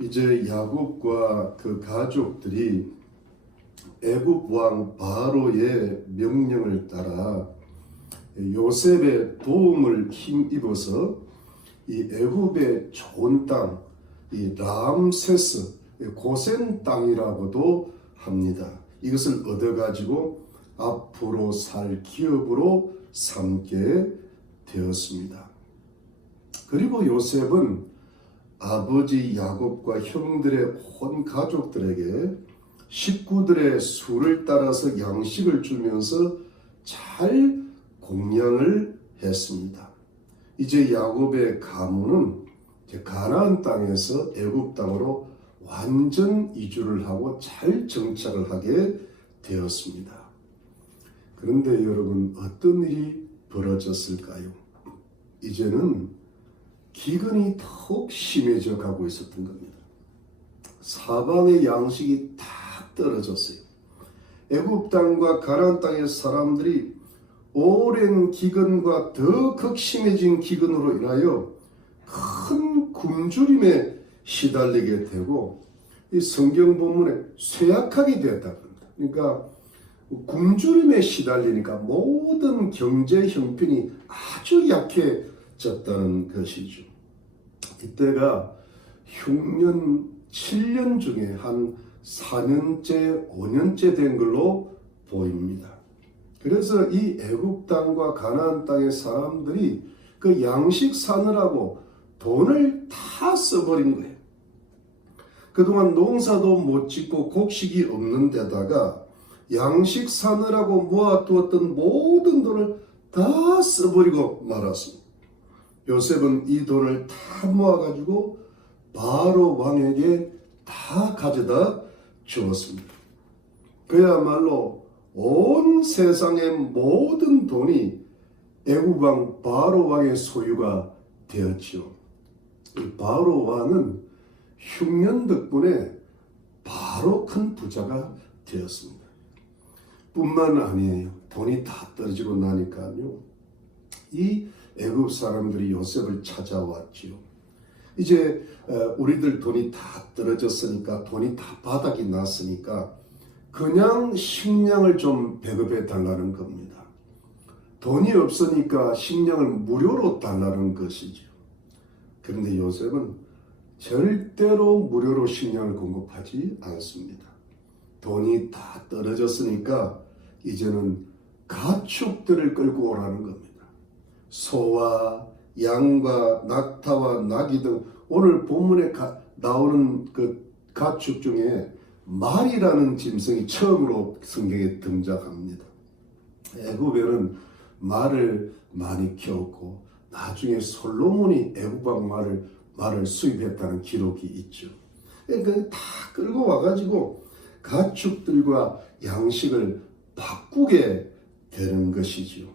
이제 야곱과 그 가족들이 애굽 왕 바로의 명령을 따라 요셉의 도움을 힘입어서 이 애굽의 좋은 땅, 이 람세스 고센 땅이라고도 합니다. 이것을 얻어가지고 앞으로 살 기업으로 삼게 되었습니다. 그리고 요셉은 아버지 야곱과 형들의 온 가족들에게 식구들의 수를 따라서 양식을 주면서 잘 공양을 했습니다. 이제 야곱의 가문은 가나안 땅에서 애굽 땅으로 완전 이주를 하고 잘 정착을 하게 되었습니다. 그런데 여러분, 어떤 일이 벌어졌을까요? 이제는 기근이 더욱 심해져 가고 있었던 겁니다. 사방의 양식이 다 떨어졌어요. 애굽 땅과 가나안 땅의 사람들이 오랜 기근과 더 극심해진 기근으로 인하여 큰 굶주림에 시달리게 되고, 이 성경 본문에 쇠약하게 되었다고 합니다. 그러니까 굶주림에 시달리니까 모든 경제 형편이 아주 약해졌다는 것이죠. 이때가 흉년 7년 중에 한 4년째, 5년째 된 걸로 보입니다. 그래서 이 애굽 땅과 가나안 땅의 사람들이 그 양식 사느라고 돈을 다 써버린 거예요. 그동안 농사도 못 짓고 곡식이 없는 데다가 양식 사느라고 모아두었던 모든 돈을 다 써버리고 말았습니다. 요셉은 이 돈을 다 모아가지고 바로 왕에게 다 가져다 주었습니다. 그야말로 온 세상의 모든 돈이 애굽 왕 바로 왕의 소유가 되었지요. 이 바로 왕은 흉년 덕분에 바로 큰 부자가 되었습니다. 뿐만 아니에요. 돈이 다 떨어지고 나니까요, 이 애굽 사람들이 요셉을 찾아왔지요. 이제 우리들 돈이 다 떨어졌으니까, 돈이 다 바닥이 났으니까 그냥 식량을 좀 배급해 달라는 겁니다. 돈이 없으니까 식량을 무료로 달라는 것이죠. 그런데 요셉은 절대로 무료로 식량을 공급하지 않습니다. 돈이 다 떨어졌으니까 이제는 가축들을 끌고 오라는 겁니다. 소와 양과 낙타와 나귀 등 오늘 본문에 나오는 그 가축 중에 말이라는 짐승이 처음으로 성경에 등장합니다. 애굽에는 말을 많이 키웠고 나중에 솔로몬이 애굽 왕 말을 수입했다는 기록이 있죠. 그러니까 다 끌고 와가지고 가축들과 양식을 바꾸게 되는 것이지요.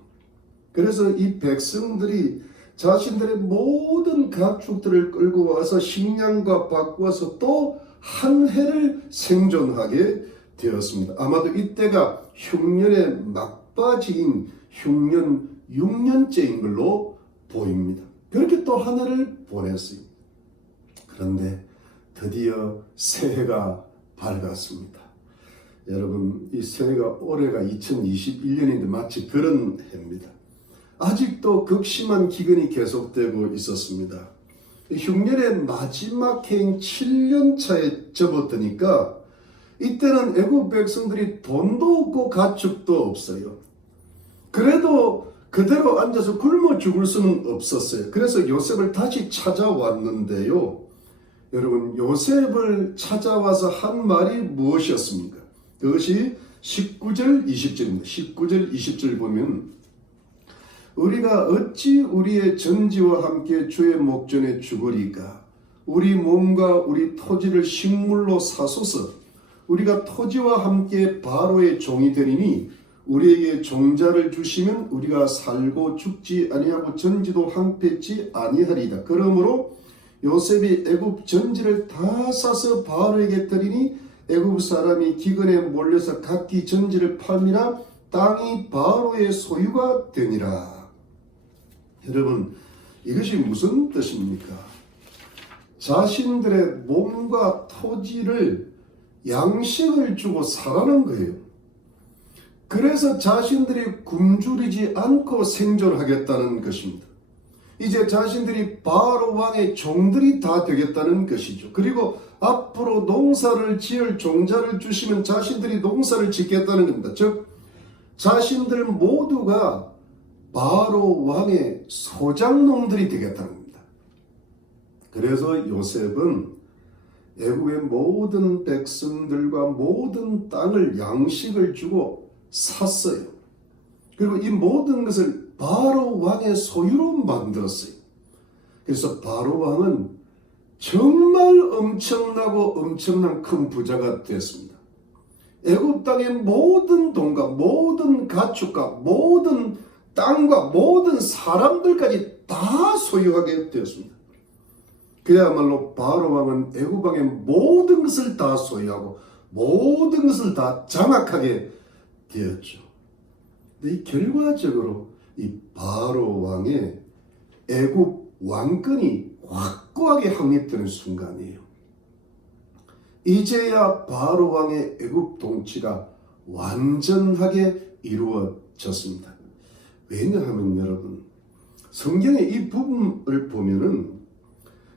그래서 이 백성들이 자신들의 모든 가축들을 끌고 와서 식량과 바꾸어서 또 한 해를 생존하게 되었습니다. 아마도 이때가 흉년의 막바지인 흉년 6년째인 걸로 보입니다. 그렇게 또 한 해를 보냈어요. 그런데 드디어 새해가 밝았습니다. 여러분, 이 새해가 올해가 2021년인데 마치 그런 해입니다. 아직도 극심한 기근이 계속되고 있었습니다. 흉년의 마지막 해인 7년 차에 접어드니까 이때는 애굽 백성들이 돈도 없고 가축도 없어요. 그래도 그대로 앉아서 굶어 죽을 수는 없었어요. 그래서 요셉을 다시 찾아왔는데요. 여러분, 요셉을 찾아와서 한 말이 무엇이었습니까? 그것이 19절 20절입니다. 19절 20절 보면, 우리가 어찌 우리의 전지와 함께 주의 목전에 죽으리까? 우리 몸과 우리 토지를 식물로 사소서. 우리가 토지와 함께 바로의 종이 되리니 우리에게 종자를 주시면 우리가 살고 죽지 아니하고 전지도 항폐치 아니하리이다. 그러므로 요셉이 애굽 전지를 다 사서 바로에게 드리니 애굽 사람이 기근에 몰려서 각기 전지를 팔미나 땅이 바로의 소유가 되니라. 여러분, 이것이 무슨 뜻입니까? 자신들의 몸과 토지를 양식을 주고 살아난 거예요. 그래서 자신들이 굶주리지 않고 생존하겠다는 것입니다. 이제 자신들이 바로 왕의 종들이 다 되겠다는 것이죠. 그리고 앞으로 농사를 지을 종자를 주시면 자신들이 농사를 짓겠다는 겁니다. 즉 자신들 모두가 바로 왕의 소장농들이 되겠다는 겁니다. 그래서 요셉은 애굽의 모든 백성들과 모든 땅을 양식을 주고 샀어요. 그리고 이 모든 것을 바로 왕의 소유로 만들었어요. 그래서 바로 왕은 정말 엄청나고 엄청난 큰 부자가 됐습니다. 애굽 땅의 모든 돈과 모든 가축과 모든 땅과 모든 사람들까지 다 소유하게 되었습니다. 그야말로 바로 왕은 애굽 왕의 모든 것을 다 소유하고 모든 것을 다 장악하게 되었죠. 근데 이 결과적으로 이 바로 왕의 애굽 왕권이 확고하게 확립되는 순간이에요. 이제야 바로 왕의 애굽 통치가 완전하게 이루어졌습니다. 왜냐하면 여러분, 성경의 이 부분을 보면은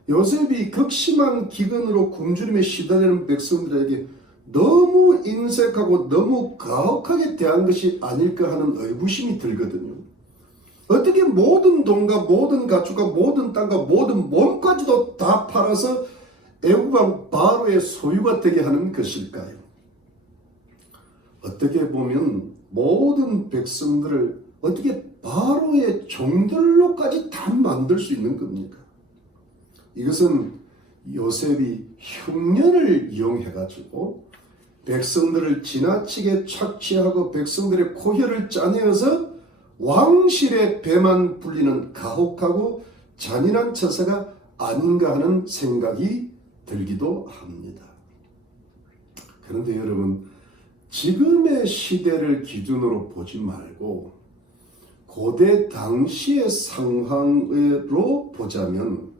요셉이 극심한 기근으로 굶주림에 시달리는 백성들에게 너무 인색하고 너무 가혹하게 대한 것이 아닐까 하는 의구심이 들거든요. 어떻게 모든 돈과 모든 가축과 모든 땅과 모든 몸까지도 다 팔아서 애굽 왕 바로의 소유가 되게 하는 것일까요? 어떻게 보면 모든 백성들을 어떻게 바로의 종들로까지 다 만들 수 있는 겁니까? 이것은 요셉이 흉년을 이용해가지고 백성들을 지나치게 착취하고 백성들의 코혈을 짜내어서 왕실의 배만 불리는 가혹하고 잔인한 처사가 아닌가 하는 생각이 들기도 합니다. 그런데 여러분, 지금의 시대를 기준으로 보지 말고 고대 당시의 상황으로 보자면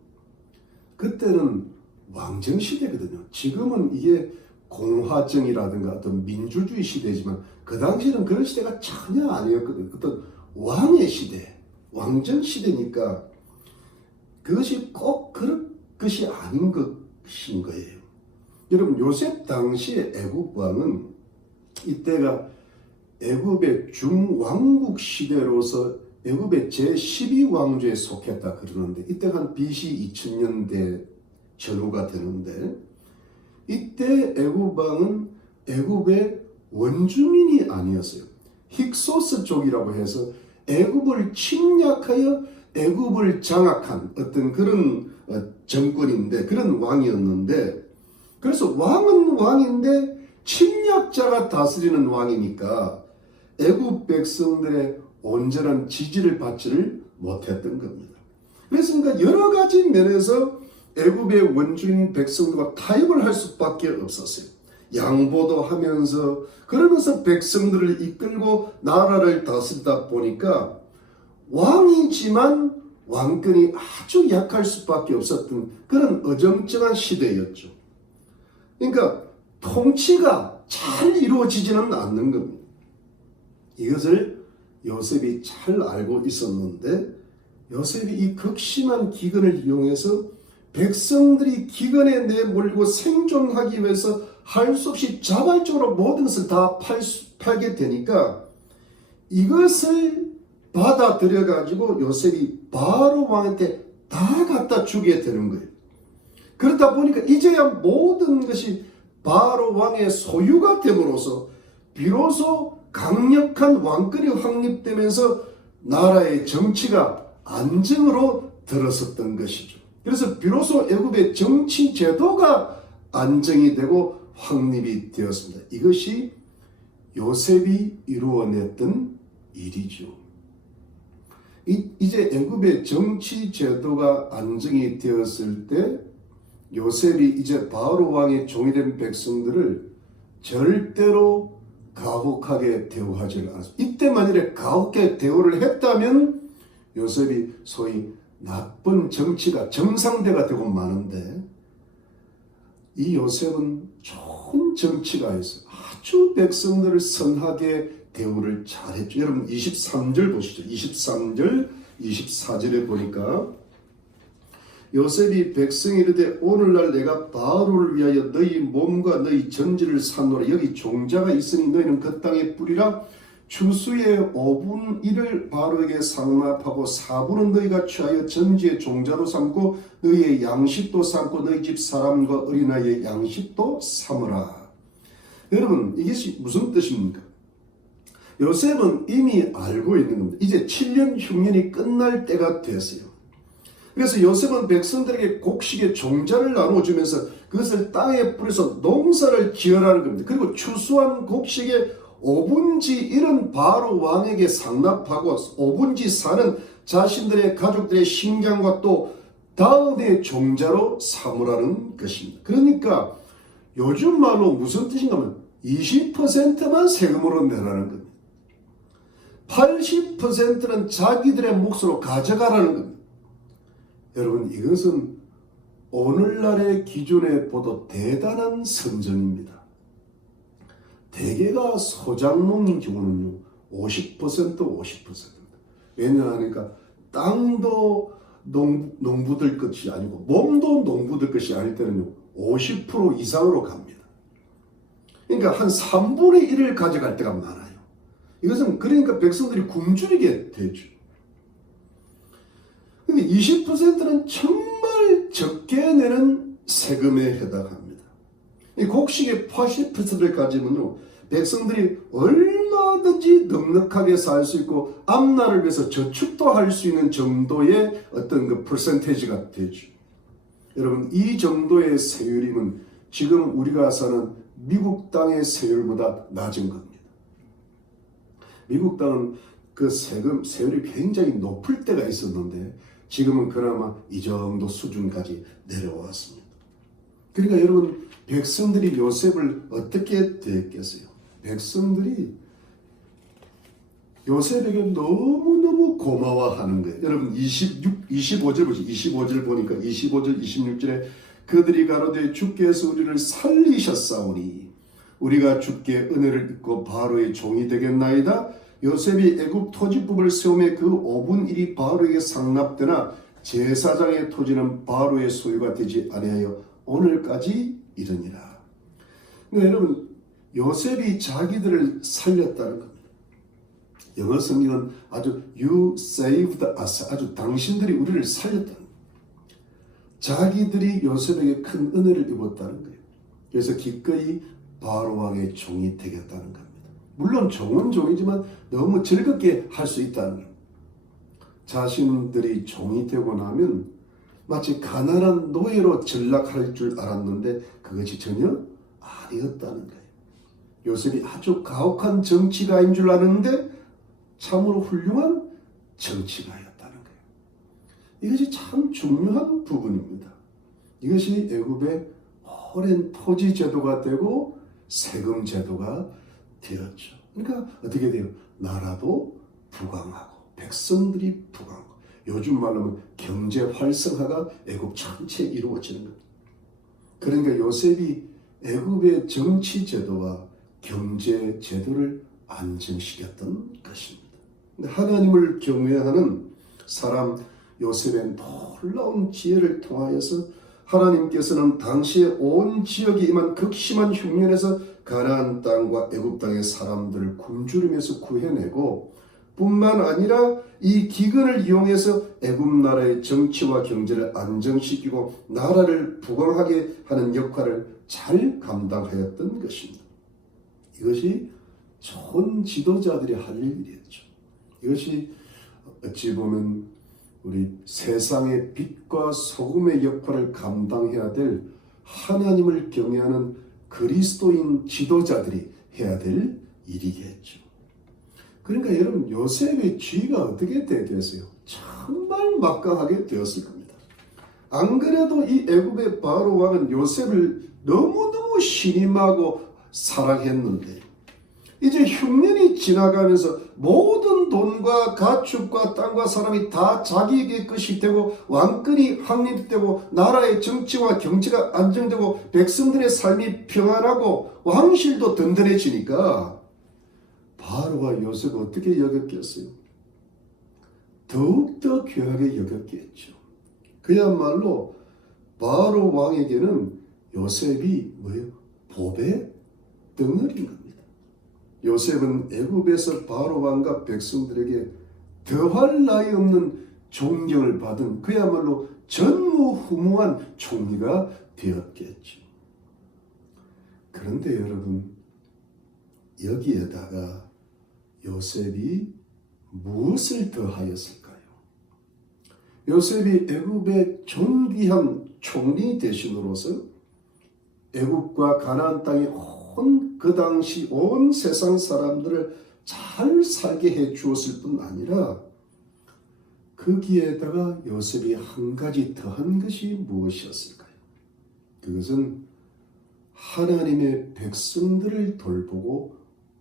그때는 왕정시대거든요. 지금은 이게 공화정이라든가 어떤 민주주의 시대지만 그 당시에는 그런 시대가 전혀 아니었거든요. 어떤 왕의 시대, 왕정시대니까 그것이 꼭 그런 것이 아닌 것인 거예요. 여러분, 요셉 당시의 애굽 왕은 이때가 애굽의 중왕국 시대로서 애굽의 제12왕조에 속했다 그러는데 이때가 한 BC 2000년대 전후가 되는데 이때 애굽 왕은 애굽의 원주민이 아니었어요. 힉소스족이라고 해서 애굽을 침략하여 애굽을 장악한 어떤 그런 정권인데 그런 왕이었는데 그래서 왕은 왕인데 침략자가 다스리는 왕이니까 애굽 백성들의 온전한 지지를 받지를 못했던 겁니다. 그래서 여러 가지 면에서 애굽의 원주민 백성들과 타협을 할 수밖에 없었어요. 양보도 하면서 그러면서 백성들을 이끌고 나라를 다스리다 보니까 왕이지만 왕권이 아주 약할 수밖에 없었던 그런 어정쩡한 시대였죠. 그러니까 통치가 잘 이루어지지는 않는 겁니다. 이것을 요셉이 잘 알고 있었는데 요셉이 이 극심한 기근을 이용해서 백성들이 기근에 내몰리고 생존하기 위해서 할 수 없이 자발적으로 모든 것을 다 팔게 되니까 이것을 받아들여 가지고 요셉이 바로 왕한테 다 갖다 주게 되는 거예요. 그러다 보니까 이제야 모든 것이 바로 왕의 소유가 됨으로써 비로소 강력한 왕권이 확립되면서 나라의 정치가 안정으로 들어섰던 것이죠. 그래서 비로소 애굽의 정치 제도가 안정이 되고 확립이 되었습니다. 이것이 요셉이 이루어냈던 일이죠. 이제 애굽의 정치 제도가 안정이 되었을 때 요셉이 이제 바로 왕의 종이 된 백성들을 절대로 가혹하게 대우하지 않았습니다. 이때 만일에 가혹하게 대우를 했다면 요셉이 소위 나쁜 정치가 정상대가 되고 마는데 이 요셉은 좋은 정치가였어요. 아주 백성들을 선하게 대우를 잘했죠. 여러분 23절 보시죠. 23절 24절에 보니까 요셉이 백성이 이르되 오늘날 내가 바로를 위하여 너희 몸과 너희 전지를 샀노라. 여기 종자가 있으니 너희는 그 땅에 뿌리라. 추수의 5분 1을 바로에게 상납하고 4분은 너희가 취하여 전지의 종자로 삼고 너희의 양식도 삼고 너희 집 사람과 어린아이의 양식도 삼으라. 여러분 이것이 무슨 뜻입니까? 요셉은 이미 알고 있는 겁니다. 이제 7년 흉년이 끝날 때가 됐어요. 그래서 요셉은 백성들에게 곡식의 종자를 나눠주면서 그것을 땅에 뿌려서 농사를 지으라는 겁니다. 그리고 추수한 곡식의 5분지 1은 바로 왕에게 상납하고 5분지 4는 자신들의 가족들의 식량과 또 다음의 종자로 삼으라는 것입니다. 그러니까 요즘 말로 무슨 뜻인가 하면 20%만 세금으로 내라는 겁니다. 80%는 자기들의 몫으로 가져가라는 겁니다. 여러분 이것은 오늘날의 기준에 보도 대단한 선전입니다. 대개가 소작농인 경우는요 50%. 왜냐하니까 땅도 농부들 것이 아니고 몸도 농부들 것이 아닐 때는요 50% 이상으로 갑니다. 그러니까 한 3분의 1을 가져갈 때가 많아요. 이것은 그러니까 백성들이 굶주리게 되죠. 근데 20%는 정말 적게 내는 세금에 해당합니다. 이 곡식의 80%를 가지면요 백성들이 얼마든지 넉넉하게 살 수 있고 앞날을 위해서 저축도 할 수 있는 정도의 어떤 그 퍼센테이지가 되죠. 여러분 이 정도의 세율이면 지금 우리가 사는 미국 땅의 세율보다 낮은 겁니다. 미국 땅은 그 세율이 굉장히 높을 때가 있었는데 지금은 그나마 이 정도 수준까지 내려왔습니다. 그러니까 여러분 백성들이 요셉을 어떻게 대했겠어요? 백성들이 요셉에게 너무너무 고마워하는 거예요. 여러분 25절 보시죠. 25절 보니까 25절 26절에 그들이 가로되 주께서 우리를 살리셨사오니 우리가 주께 은혜를 입고 바로의 종이 되겠나이다. 요셉이 애굽 토지법을 세우며 그 5분 1이 바로에게 상납되나 제사장의 토지는 바로의 소유가 되지 아니하여 오늘까지 이르니라. 그러니까 여러분 요셉이 자기들을 살렸다는 겁니다. 영어 성경은 아주 You saved us, 아주 당신들이 우리를 살렸다는 겁니다. 자기들이 요셉에게 큰 은혜를 입었다는 거예요. 그래서 기꺼이 바로 왕의 종이 되겠다는 겁니다. 물론 종은 종이지만 너무 즐겁게 할 수 있다는 겁니다. 자신들이 종이 되고 나면 마치 가난한 노예로 전락할 줄 알았는데 그것이 전혀 아니었다는 거예요. 요셉이 아주 가혹한 정치가인 줄 알았는데 참으로 훌륭한 정치가였다는 거예요. 이것이 참 중요한 부분입니다. 이것이 애굽의 오랜 토지 제도가 되고 세금 제도가 되었죠. 그러니까 어떻게 돼요? 나라도 부강하고 백성들이 부강하고 요즘 말로 하면 경제 활성화가 애굽 전체에 이루어지는 겁니다. 그러니까 요셉이 애굽의 정치 제도와 경제 제도를 안정시켰던 것입니다. 하나님을 경외하는 사람 요셉의 놀라운 지혜를 통하여서 하나님께서는 당시에 온 지역이 임한 극심한 흉년에서 가나안 땅과 애굽 땅의 사람들을 굶주리면서 구해내고 뿐만 아니라 이 기근을 이용해서 애굽 나라의 정치와 경제를 안정시키고 나라를 부강하게 하는 역할을 잘 감당하였던 것입니다. 이것이 좋은 지도자들이 할 일이었죠. 이것이 어찌 보면 우리 세상의 빛과 소금의 역할을 감당해야 될 하나님을 경외하는 그리스도인 지도자들이 해야 될 일이겠죠. 그러니까 여러분 요셉의 지위가 어떻게 되겠어요? 정말 막강하게 되었을 겁니다. 안 그래도 이 애굽의 바로 왕은 요셉을 너무너무 신임하고 사랑했는데 이제 흉년이 지나가면서 모든 돈과 가축과 땅과 사람이 다 자기에게 것이 되고 왕권이 확립되고 나라의 정치와 경제가 안정되고 백성들의 삶이 평안하고 왕실도 든든해지니까 바로가 요셉을 어떻게 여겼겠어요? 더욱더 귀하게 여겼겠죠. 그야말로 바로 왕에게는 요셉이 뭐예요? 복의 덩어리인 겁니다. 요셉은 애굽에서 바로 왕과 백성들에게 더할 나위 없는 존경을 받은 그야말로 전무후무한 총리가 되었겠죠. 그런데 여러분, 여기에다가 요셉이 무엇을 더하였을까요? 요셉이 애굽의 존귀한 총리 대신으로서 애굽과 가나안 땅의 그 당시 온 세상 사람들을 잘 살게 해 주었을 뿐 아니라 거기에다가 요셉이 한 가지 더한 것이 무엇이었을까요? 그것은 하나님의 백성들을 돌보고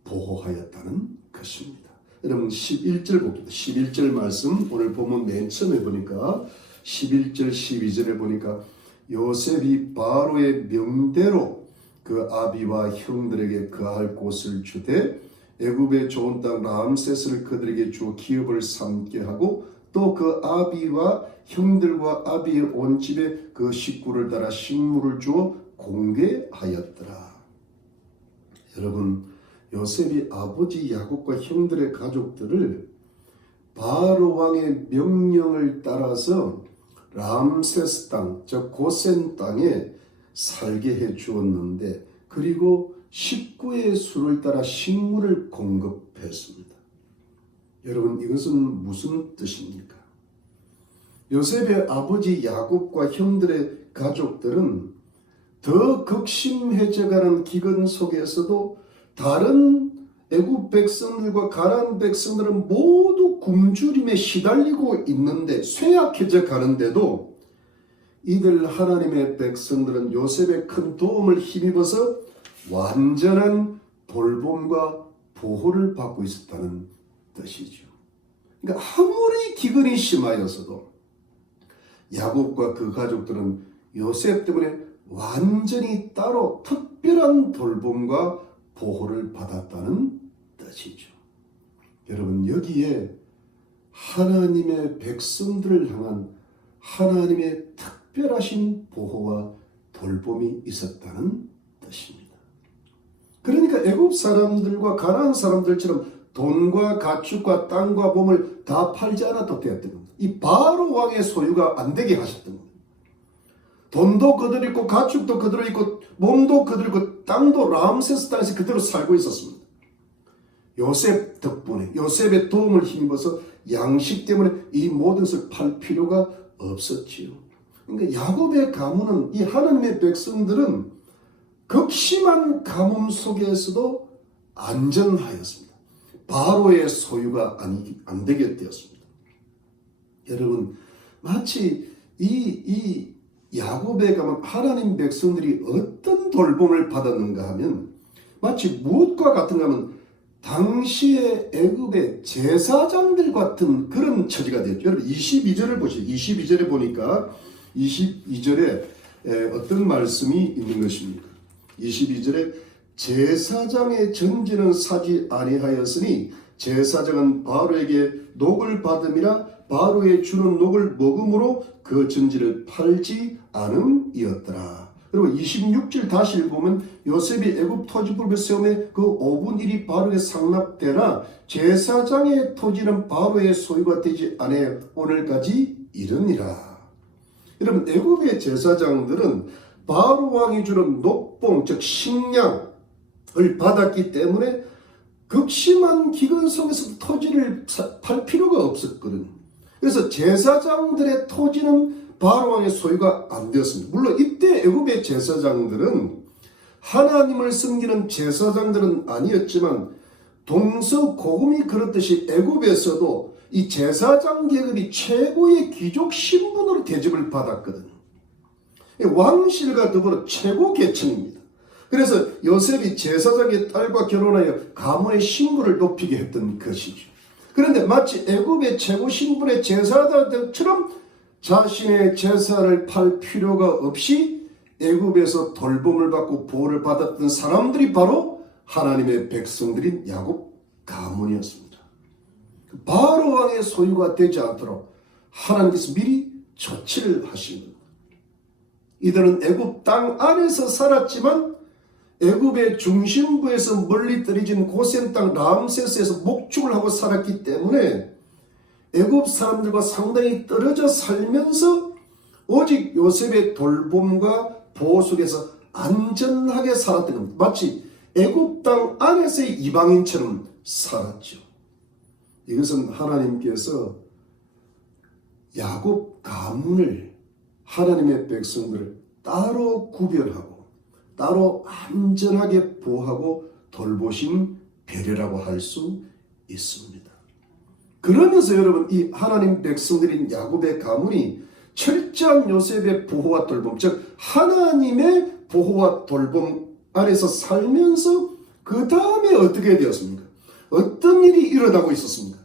보호하였다는 것입니다. 여러분 11절 봅니다. 11절 말씀 오늘 보면 맨 처음에 보니까 11절 12절에 보니까 요셉이 바로의 명대로 그 아비와 형들에게 거할 곳을 주되 애굽의 좋은 땅 람세스를 그들에게 주어 기업을 삼게 하고 또 그 아비와 형들과 아비의 온 집에 그 식구를 따라 식물을 주어 공개하였더라. 여러분, 요셉이 아버지 야곱과 형들의 가족들을 바로 왕의 명령을 따라서 람세스 땅, 즉 고센 땅에 살게 해 주었는데, 그리고 식구의 수를 따라 식물을 공급했습니다. 여러분, 이것은 무슨 뜻입니까? 요셉의 아버지 야곱과 형들의 가족들은 더 극심해져가는 기근 속에서도 다른 애굽 백성들과 가나안 백성들은 모두 굶주림에 시달리고 있는데, 쇠약해져 가는데도 이들 하나님의 백성들은 요셉의 큰 도움을 힘입어서 완전한 돌봄과 보호를 받고 있었다는 뜻이죠. 그러니까 아무리 기근이 심하였어도 야곱과 그 가족들은 요셉 때문에 완전히 따로 특별한 돌봄과 보호를 받았다는 뜻이죠. 여러분, 여기에 하나님의 백성들을 향한 하나님의 특별하신 보호와 돌봄이 있었다는 뜻입니다. 그러니까 애굽 사람들과 가나안 사람들처럼 돈과 가축과 땅과 몸을 다 팔지 않아도 되었던 겁니다. 이 바로 왕의 소유가 안 되게 하셨던 겁니다. 돈도 그대로 있고 가축도 그대로 있고 몸도 그대로 있고 땅도 람세스 땅에서 그대로 살고 있었습니다. 요셉 덕분에, 요셉의 도움을 힘입어서 양식 때문에 이 모든 것을 팔 필요가 없었지요. 그러니까 야곱의 가문은, 이 하나님의 백성들은 극심한 가뭄 속에서도 안전하였습니다. 바로의 소유가 안 되게 되었습니다. 여러분, 마치 이 야곱의 가문, 하나님 백성들이 어떤 돌봄을 받았는가 하면 마치 무엇과 같은가 하면 당시의 애굽의 제사장들 같은 그런 처지가 됐죠. 여러분 22절을 보시죠. 22절에 보니까 22절에 어떤 말씀이 있는 것입니까? 22절에 제사장의 전제는 사지 아니하였으니 제사장은 바로에게 녹을 받음이라 바로의 주는 녹을 먹음으로 그 전제를 팔지 않음이었더라. 그리고 26절 다시 읽으면 요셉이 애굽 토지법을 세우며 그 5분 1이 바로에 상납되나 제사장의 토지는 바로의 소유가 되지 않아 오늘까지 이르니라. 여러분, 애굽의 제사장들은 바로 왕이 주는 녹봉, 즉 식량을 받았기 때문에 극심한 기근 속에서 토지를 팔 필요가 없었거든요. 그래서 제사장들의 토지는 바로 왕의 소유가 안 되었습니다. 물론 이때 애굽의 제사장들은 하나님을 섬기는 제사장들은 아니었지만 동서고금이 그렇듯이 애굽에서도 이 제사장 계급이 최고의 귀족 신분으로 대접을 받았거든요. 왕실과 더불어 최고 계층입니다. 그래서 요셉이 제사장의 딸과 결혼하여 가문의 신분을 높이게 했던 것이죠. 그런데 마치 애굽의 최고 신분의 제사장처럼 자신의 제사를 팔 필요가 없이 애굽에서 돌봄을 받고 보호를 받았던 사람들이 바로 하나님의 백성들인 야곱 가문이었습니다. 바로 왕의 소유가 되지 않도록 하나님께서 미리 조치를 하신 겁니다. 이들은 애굽 땅 안에서 살았지만 애굽의 중심부에서 멀리 떨어진 고센 땅 람세스에서 목축을 하고 살았기 때문에 애굽 사람들과 상당히 떨어져 살면서 오직 요셉의 돌봄과 보호 속에서 안전하게 살았던 겁니다. 마치 애굽 땅 안에서의 이방인처럼 살았죠. 이것은 하나님께서 야곱 가문을, 하나님의 백성들을 따로 구별하고 따로 안전하게 보호하고 돌보신 배려라고 할 수 있습니다. 그러면서 여러분, 이 하나님 백성들인 야곱의 가문이 철저한 요셉의 보호와 돌봄, 즉 하나님의 보호와 돌봄 아래서 살면서 그 다음에 어떻게 되었습니까? 어떤 일이 일어나고 있었습니까?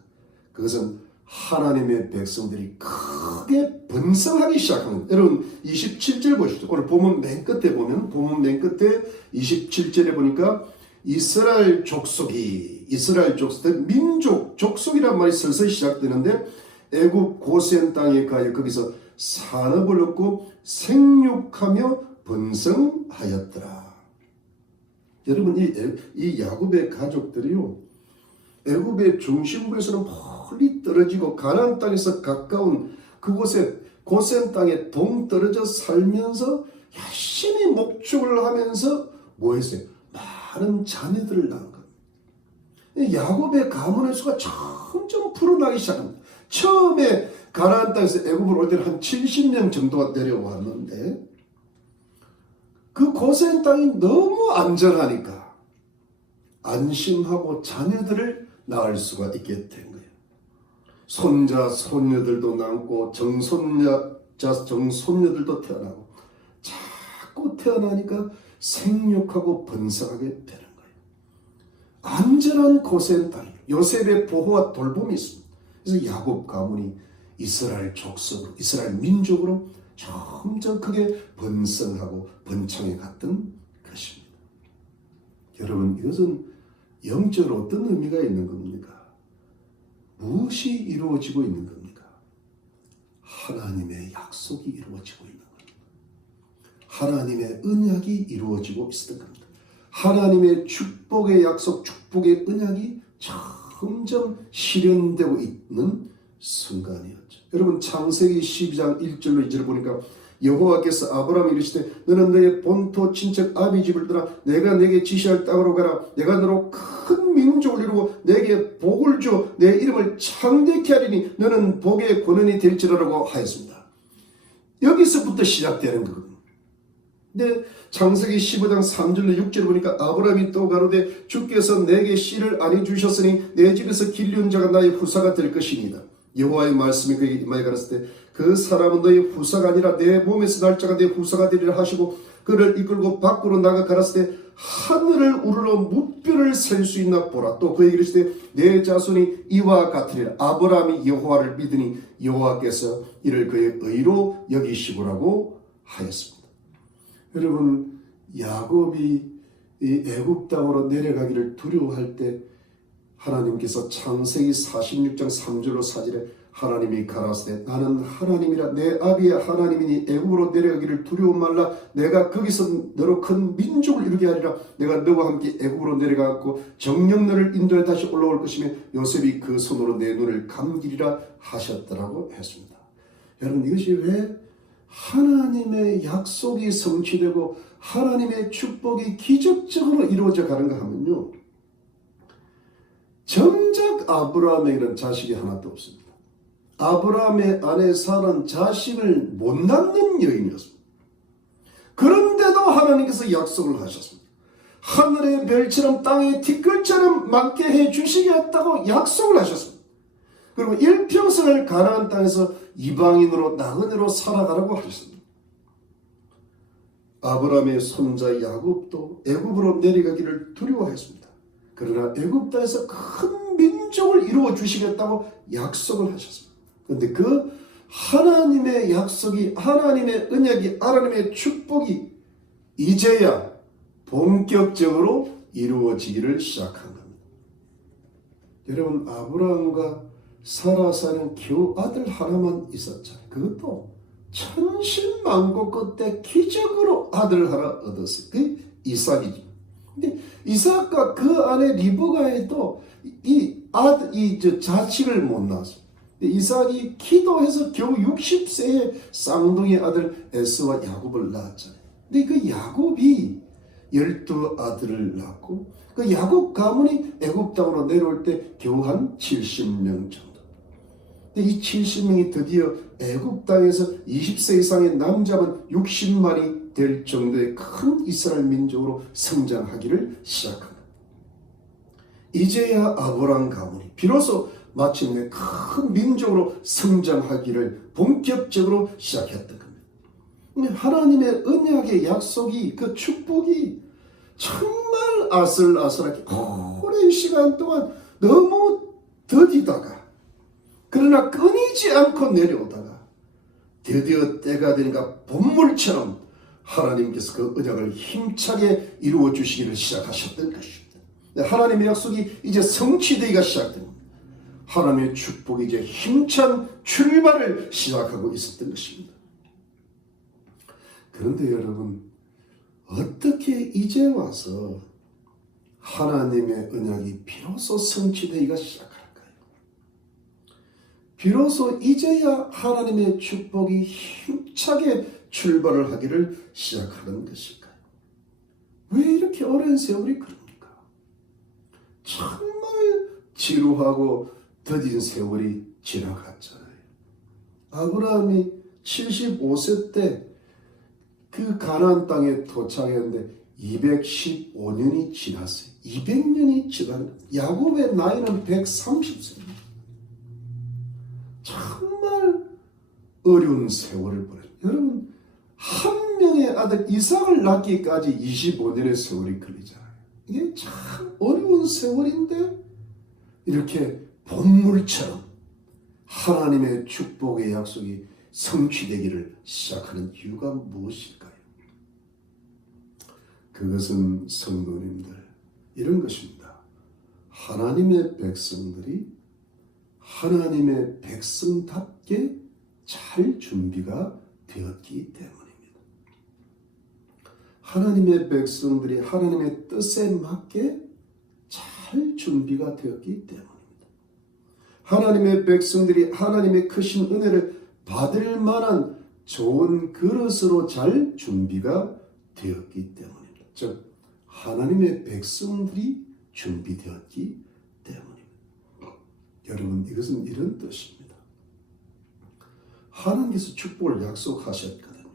그것은 하나님의 백성들이 크게 번성하기 시작합니다. 여러분 27절 보시죠. 오늘 본문 맨 끝에 보면, 본문 맨 끝에 27절에 보니까 이스라엘 족속이, 이스라엘 족속, 민족, 족속이란 말이 서서히 시작되는데 애굽 고센 땅에 가여 거기서 산업을 얻고 생육하며 번성하였더라. 여러분 이 야곱의 가족들이요, 애굽의 중심부에서는 멀리 떨어지고 가나안 땅에서 가까운 그곳에 고센 땅에 동떨어져 살면서 열심히 목축을 하면서 뭐 했어요? 많은 자녀들을 낳은 것. 야곱의 가문의 수가 점점 풀어나기 시작합니다. 처음에 가나안 땅에서 애굽으로 올 때는 한 70명 정도가 내려왔는데 그 고센 땅이 너무 안전하니까 안심하고 자녀들을 낳을 수가 있게 된 거예요. 손자, 손녀들도 낳고 정손녀들도 태어나고 자꾸 태어나니까 생육하고 번성하게 되는 거예요. 안전한 고센 땅, 요셉의 보호와 돌봄이 있습니다. 그래서 야곱 가문이 이스라엘 족속으로, 이스라엘 민족으로 점점 크게 번성하고 번창해 갔던 것입니다. 여러분, 이것은 영적으로 어떤 의미가 있는 겁니까? 무엇이 이루어지고 있는 겁니까? 하나님의 약속이 이루어지고 있는 겁니다. 하나님의 언약이 이루어지고 있었던 겁니다. 하나님의 축복의 약속, 축복의 언약이 점점 실현되고 있는 순간이었죠. 여러분 창세기 12장 1절로 2절을 보니까 여호와께서 아브라함에게 이르시되 너는 너의 본토 친척 아비 집을 떠나 내가 내게 지시할 땅으로 가라. 내가 너로 큰 민족을 이루고 내게 복을 주어 내 이름을 창대케 하리니 너는 복의 권원이 될지라라고 하였습니다. 여기서부터 시작되는 거거든요. 근데 창세기 15장 3절로 6절을 보니까 아브라함이 또 가로되 주께서 내게 씨를 안 해주셨으니 내 집에서 길리운 자가 나의 후사가 될 것입니다. 여호와의 말씀이 그에게 임하여 가라사대 그 사람은 너의 후사가 아니라 내 몸에서 날 자가 내 후사가 되리라 하시고 그를 이끌고 밖으로 나가 가라사대 하늘을 우러러 무뼈를 셀 수 있나 보라. 또 그에게 이르시되 내 자손이 이와 같으리라. 아브라함이 여호와를 믿으니 여호와께서 이를 그의 의로 여기시고라고 하였습니다. 여러분, 야곱이 이 애굽 땅으로 내려가기를 두려워할 때 하나님께서 창세기 46장 3절로 4절에 하나님이 가라사대 나는 하나님이라 내 아비의 하나님이니 애굽으로 내려가기를 두려워 말라. 내가 거기서 너로 큰 민족을 이루게 하리라. 내가 너와 함께 애굽으로 내려가고 정녕 너를 인도해 다시 올라올 것이며 요셉이 그 손으로 내 눈을 감기리라 하셨더라고 했습니다. 여러분, 이것이 왜 하나님의 약속이 성취되고 하나님의 축복이 기적적으로 이루어져 가는가 하면요, 정작 아브라함에게는 자식이 하나도 없습니다. 아브라함의 아내 사라는 자식을 못 낳는 여인이었습니다. 그런데도 하나님께서 약속을 하셨습니다. 하늘의 별처럼 땅의 티끌처럼 많게 해주시겠다고 약속을 하셨습니다. 그리고 일평생을 가나안 땅에서 이방인으로 나그네로 살아가라고 하셨습니다. 아브라함의 손자 야곱도 애굽으로 내려가기를 두려워했습니다. 그러나 애굽 땅에서 큰 민족을 이루어 주시겠다고 약속을 하셨습니다. 그런데 그 하나님의 약속이, 하나님의 언약이, 하나님의 축복이 이제야 본격적으로 이루어지기를 시작한 겁니다. 여러분, 아브라함과 사라 사이는 겨우 아들 하나만 있었잖아요. 그것도 천신만고 끝에 기적으로 아들 하나 얻었어요. 그게 이삭이죠. 근데 이삭과 그 아내 리브가에도 자식을 못 낳았어요. 이삭이 기도해서 겨우 60세에 쌍둥이 아들 에서와 야곱을 낳았잖아요. 근데 그 야곱이 12아들을 낳고 그 야곱 가문이 애굽 땅으로 내려올 때 겨우 한 70명 정도. 근데 이 70명이 드디어 애굽 땅에서 20세 이상의 남자만 60만이 될 정도의 큰 이스라엘 민족으로 성장하기를 시작합니다. 이제야 아브라함 가문이 비로소 마침내 큰 민족으로 성장하기를 본격적으로 시작했던 겁니다. 하나님의 언약의 약속이, 그 축복이 정말 아슬아슬하게 오랜 시간 동안 너무 더디다가, 그러나 끊이지 않고 내려오다가 드디어 때가 되니까 본물처럼 하나님께서 그 언약을 힘차게 이루어 주시기를 시작하셨던 것입니다. 하나님의 약속이 이제 성취되기가 시작됩니다. 하나님의 축복이 이제 힘찬 출발을 시작하고 있었던 것입니다. 그런데 여러분, 어떻게 이제 와서 하나님의 언약이 비로소 성취되기가 시작할까요? 비로소 이제야 하나님의 축복이 힘차게 출발을 하기를 시작하는 것일까요? 왜 이렇게 오랜 세월이 그럽니까? 정말 지루하고 더딘 세월이 지나갔잖아요. 아브라함이 75세 때 그 가나안 땅에 도착했는데 215년이 지났어요. 200년이 지난, 야곱의 나이는 130세입니다. 정말 어려운 세월을 보냈어요. 여러분, 한 명의 아들 이삭을 낳기까지 25년의 세월이 걸리잖아요. 이게 참 어려운 세월인데 이렇게 본물처럼 하나님의 축복의 약속이 성취되기를 시작하는 이유가 무엇일까요? 그것은 성도님들, 이런 것입니다. 하나님의 백성들이 하나님의 백성답게 잘 준비가 되었기 때문입니다. 하나님의 백성들이 하나님의 뜻에 맞게 잘 준비가 되었기 때문입니다. 하나님의 백성들이 하나님의 크신 은혜를 받을 만한 좋은 그릇으로 잘 준비가 되었기 때문입니다. 즉, 하나님의 백성들이 준비되었기 때문입니다. 여러분, 이것은 이런 뜻입니다. 하나님께서 축복을 약속하셨거든요.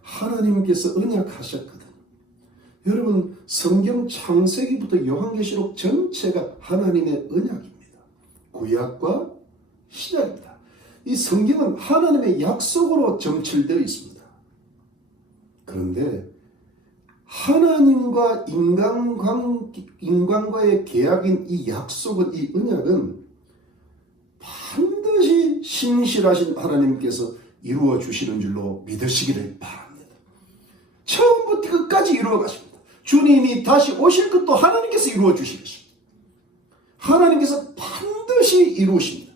하나님께서 언약하셨거든요. 여러분, 성경 창세기부터 요한계시록 전체가 하나님의 언약입니다. 구약과 신약입니다. 이 성경은 하나님의 약속으로 점철되어 있습니다. 그런데 하나님과 인간과의 계약인 이 약속은, 이 언약은 반드시 신실하신 하나님께서 이루어 주시는 줄로 믿으시기를 바랍니다. 처음부터 끝까지 이루어 가십니다. 주님이 다시 오실 것도 하나님께서 이루어 주실 것입니다. 하나님께서 반드시 이루십니다.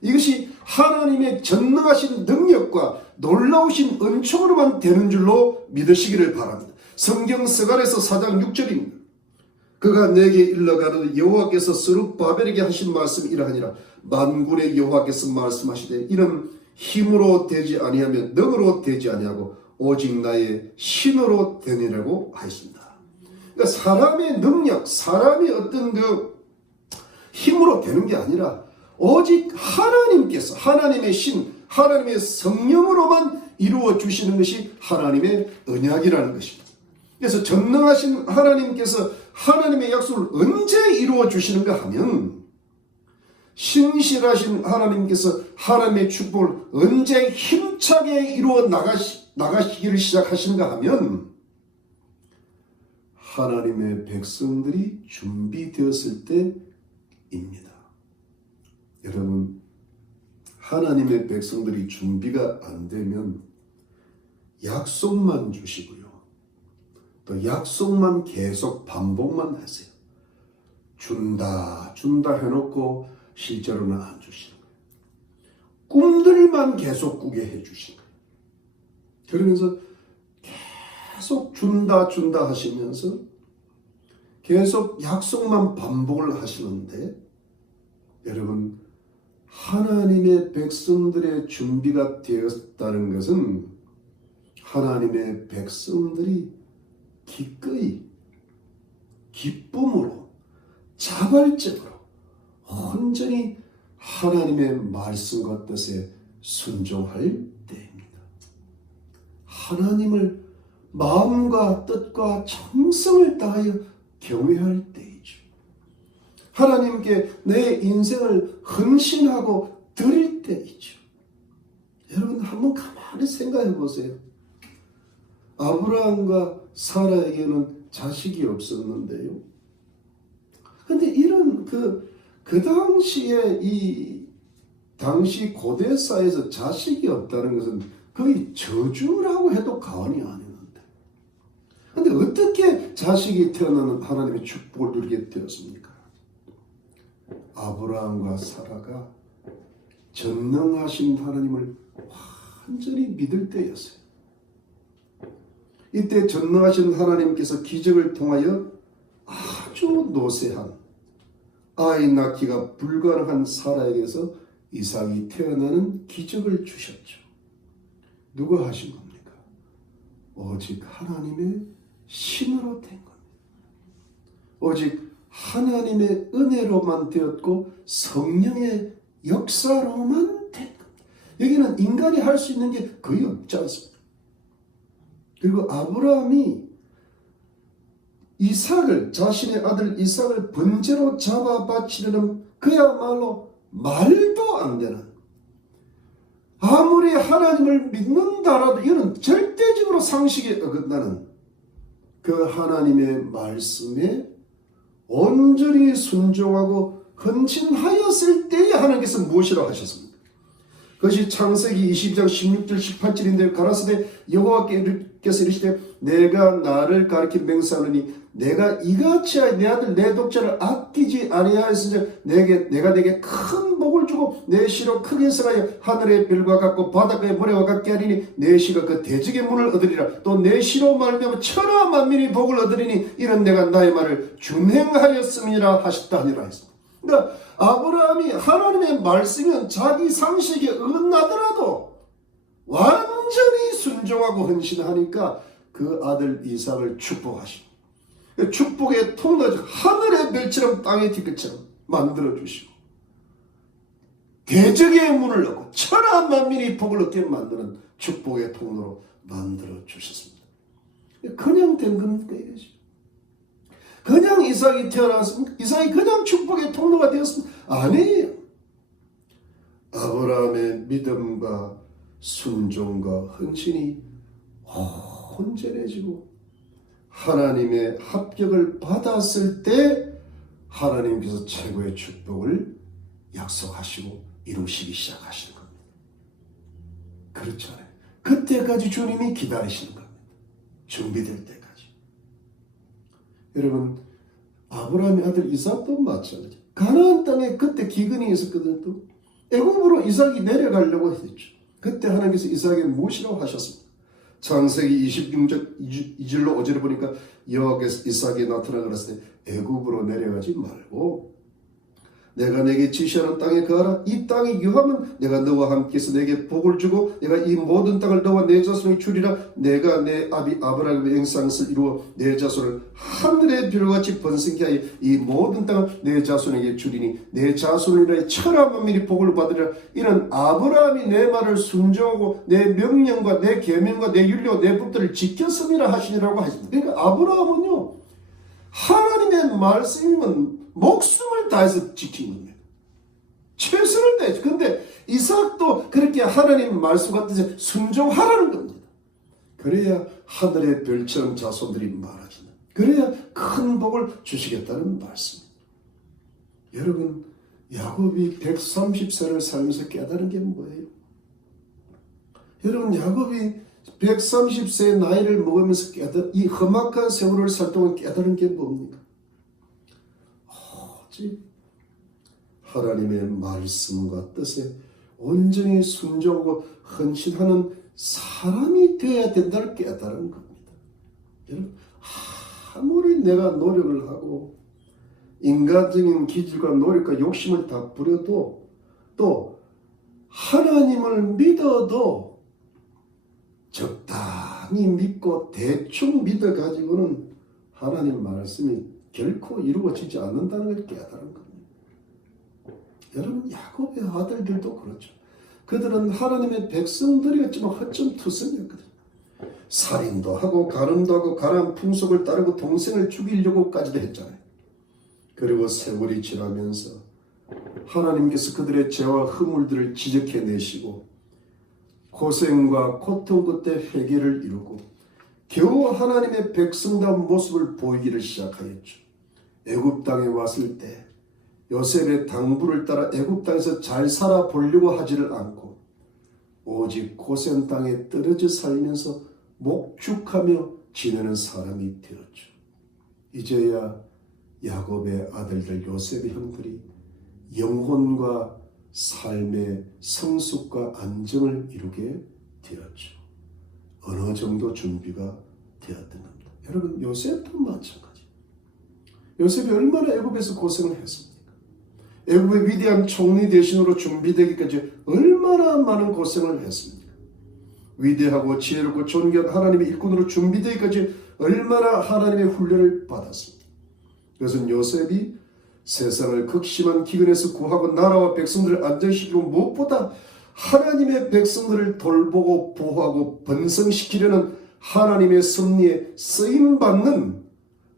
이것이 하나님의 전능하신 능력과 놀라우신 은총으로만 되는 줄로 믿으시기를 바랍니다. 성경 스가랴서 4장 6절입니다. 그가 내게 일러가로되 여호와께서 스룹바벨에게 하신 말씀 이러하니라. 만군의 여호와께서 말씀하시되 이는 힘으로 되지 아니하며 능으로 되지 아니하고 오직 나의 신으로 되니라고 하였습니다. 그러니까 사람의 능력, 사람이 어떤 그 힘으로 되는 게 아니라 오직 하나님께서, 하나님의 신, 하나님의 성령으로만 이루어 주시는 것이 하나님의 언약이라는 것입니다. 그래서 전능하신 하나님께서 하나님의 약속을 언제 이루어 주시는가 하면, 신실하신 하나님께서 하나님의 축복을 언제 힘차게 이루어 나가시기를 시작하시는가 하면 하나님의 백성들이 준비되었을 때입니다. 여러분, 하나님의 백성들이 준비가 안 되면 약속만 주시고요. 또 약속만 계속 반복만 하세요. 준다 해놓고 실제로는 안 주시는 거예요. 꿈들만 계속 꾸게 해주시는 거예요. 그러면서 계속 준다 하시면서 계속 약속만 반복을 하시는데, 여러분, 하나님의 백성들의 준비가 되었다는 것은 하나님의 백성들이 기꺼이 기쁨으로 자발적으로 온전히 하나님의 말씀과 뜻에 순종할 때입니다. 하나님을 마음과 뜻과 정성을 다하여 경외할 때이죠. 하나님께 내 인생을 헌신하고 드릴 때이죠. 여러분, 한번 가만히 생각해 보세요. 아브라함과 사라에게는 자식이 없었는데요. 근데 이런 그 당시에 당시 고대사에서 자식이 없다는 것은 거의 저주라고 해도 과언이 아니는데. 근데 어떻게 자식이 태어나는 하나님의 축복을 누리게 되었습니까? 아브라함과 사라가 전능하신 하나님을 완전히 믿을 때였어요. 이때 전능하신 하나님께서 기적을 통하여 아주 노쇠한 아이 낳기가 불가능한 사라에게서 이삭이 태어나는 기적을 주셨죠. 누가 하신 겁니까? 오직 하나님의 신으로 된 겁니다. 오직 하나님의 은혜로만 되었고 성령의 역사로만 된 겁니다. 여기는 인간이 할 수 있는 게 거의 없지 않습니까? 그리고 아브라함이 자신의 아들 이삭을 번제로 잡아 바치려는 그야말로 말도 안 되는, 아무리 하나님을 믿는다라도 이는 절대적으로 상식에 어긋나는 그 하나님의 말씀에 온전히 순종하고 헌신하였을 때에 하나님께서 무엇이라고 하셨습니까? 그것이 창세기 22장 16절 18절인데 가라사대 여호와께서 이르시되 내가 나를 가리켜 맹세하노니 내가 이같이 내 아들 내 독자를 아끼지 아니하였으니 내가 내게 큰 복을 주고 내 시로 크게 성하여 하늘의 별과 같고 바닷가의 모래와 같게 하리니 내 시가 그 대적의 문을 얻으리라. 또 내 시로 말미암아 천하 만민이 복을 얻으리니 이는 내가 나의 말을 준행하였음이라 하셨다 하니라 했습니다. 그러니까 아브라함이 하나님의 말씀은 자기 상식에 어긋나더라도 완전히 순종하고 헌신하니까 그 아들 이삭을 축복하시고 축복의 통로를 하늘의 별처럼 땅의 티끌처럼 만들어주시고 대적의 문을 열고 천하 만민이 복을 얻게 만드는 축복의 통로로 만들어주셨습니다. 그냥 된 겁니까 이것이? 그냥 이삭이 태어났습니까? 이삭이 그냥 축복의 통로가 되었습니까? 아니에요. 아브라함의 믿음과 순종과 헌신이 온전해지고 하나님의 합격을 받았을 때 하나님께서 최고의 축복을 약속하시고 이루시기 시작하시는 겁니다. 그렇잖아요. 그때까지 주님이 기다리시는 겁니다. 준비될 때까지. 여러분, 아브라함의 아들 이삭도 마찬가지. 가나안 땅에 그때 기근이 있었거든요. 또 애굽으로 이삭이 내려가려고 했죠. 그때 하나님께서 이삭에게 무엇이라고 하셨습니까? 창세기 26절 2절로 5절을 보니까 여호와께서 이삭에게 나타나 그랬을 때 애굽으로 내려가지 말고 내가 내게 지시하는 땅에 가라. 이 땅이 유하면 내가 너와 함께해서 내게 복을 주고 내가 이 모든 땅을 너와 내 자손에게 주리라. 내가 내 아비 아브라함의 영상을 이루어 내 자손을 하늘의 별같이 번성케 하여 이 모든 땅을 내 자손에게 주리니 내 자손을 인하여 천하 만민이 복을 받으리라. 이는 아브라함이 내 말을 순종하고 내 명령과 내 계명과 내 율례와 내 법들을 지켰음이라 하시니라고 하십니다. 그러니까 아브라함은요, 하나님의 말씀이면 목숨을 다해서 지킨 겁니다. 최선을 다했죠. 근데 이삭도 그렇게 하나님 말씀 같은 데 순종하라는 겁니다. 그래야 하늘의 별처럼 자손들이 많아진다. 그래야 큰 복을 주시겠다는 말씀. 여러분, 야곱이 130세를 살면서 깨달은 게 뭐예요? 여러분, 야곱이 130세의 나이를 먹으면서 이 험악한 세월을 살 동안 깨달은 게 뭡니까? 오직 하나님의 말씀과 뜻에 온전히 순종하고 헌신하는 사람이 되어야 된다를 깨달은 겁니다. 여러분, 아무리 내가 노력을 하고 인간적인 기질과 노력과 욕심을 다 부려도 또 하나님을 믿어도 적당히 믿고 대충 믿어가지고는 하나님 말씀이 결코 이루어지지 않는다는 걸 깨달은 겁니다. 여러분, 야곱의 아들들도 그렇죠. 그들은 하나님의 백성들이었지만 허점투성이었거든요. 살인도 하고 간음도 하고 가난 풍속을 따르고 동생을 죽이려고까지도 했잖아요. 그리고 세월이 지나면서 하나님께서 그들의 죄와 허물들을 지적해내시고 고생과 고통 끝에 회개를 이루고 겨우 하나님의 백성다운 모습을 보이기를 시작하였죠. 애굽 땅에 왔을 때 요셉의 당부를 따라 애굽 땅에서 잘 살아보려고 하지를 않고 오직 고센 땅에 떨어져 살면서 목축하며 지내는 사람이 되었죠. 이제야 야곱의 아들들 요셉의 형들이 영혼과 삶의 성숙과 안정을 이루게 되었죠. 어느 정도 준비가 되었던 겁니다. 여러분, 요셉도 마찬가지. 요셉이 얼마나 애굽에서 고생을 했습니까? 애굽의 위대한 총리 대신으로 준비되기까지 얼마나 많은 고생을 했습니까? 위대하고 지혜롭고 존귀한 하나님의 일꾼으로 준비되기까지 얼마나 하나님의 훈련을 받았습니까? 그것은 요셉이 세상을 극심한 기근에서 구하고 나라와 백성들을 안정시키고 무엇보다 하나님의 백성들을 돌보고 보호하고 번성시키려는 하나님의 섭리에 쓰임받는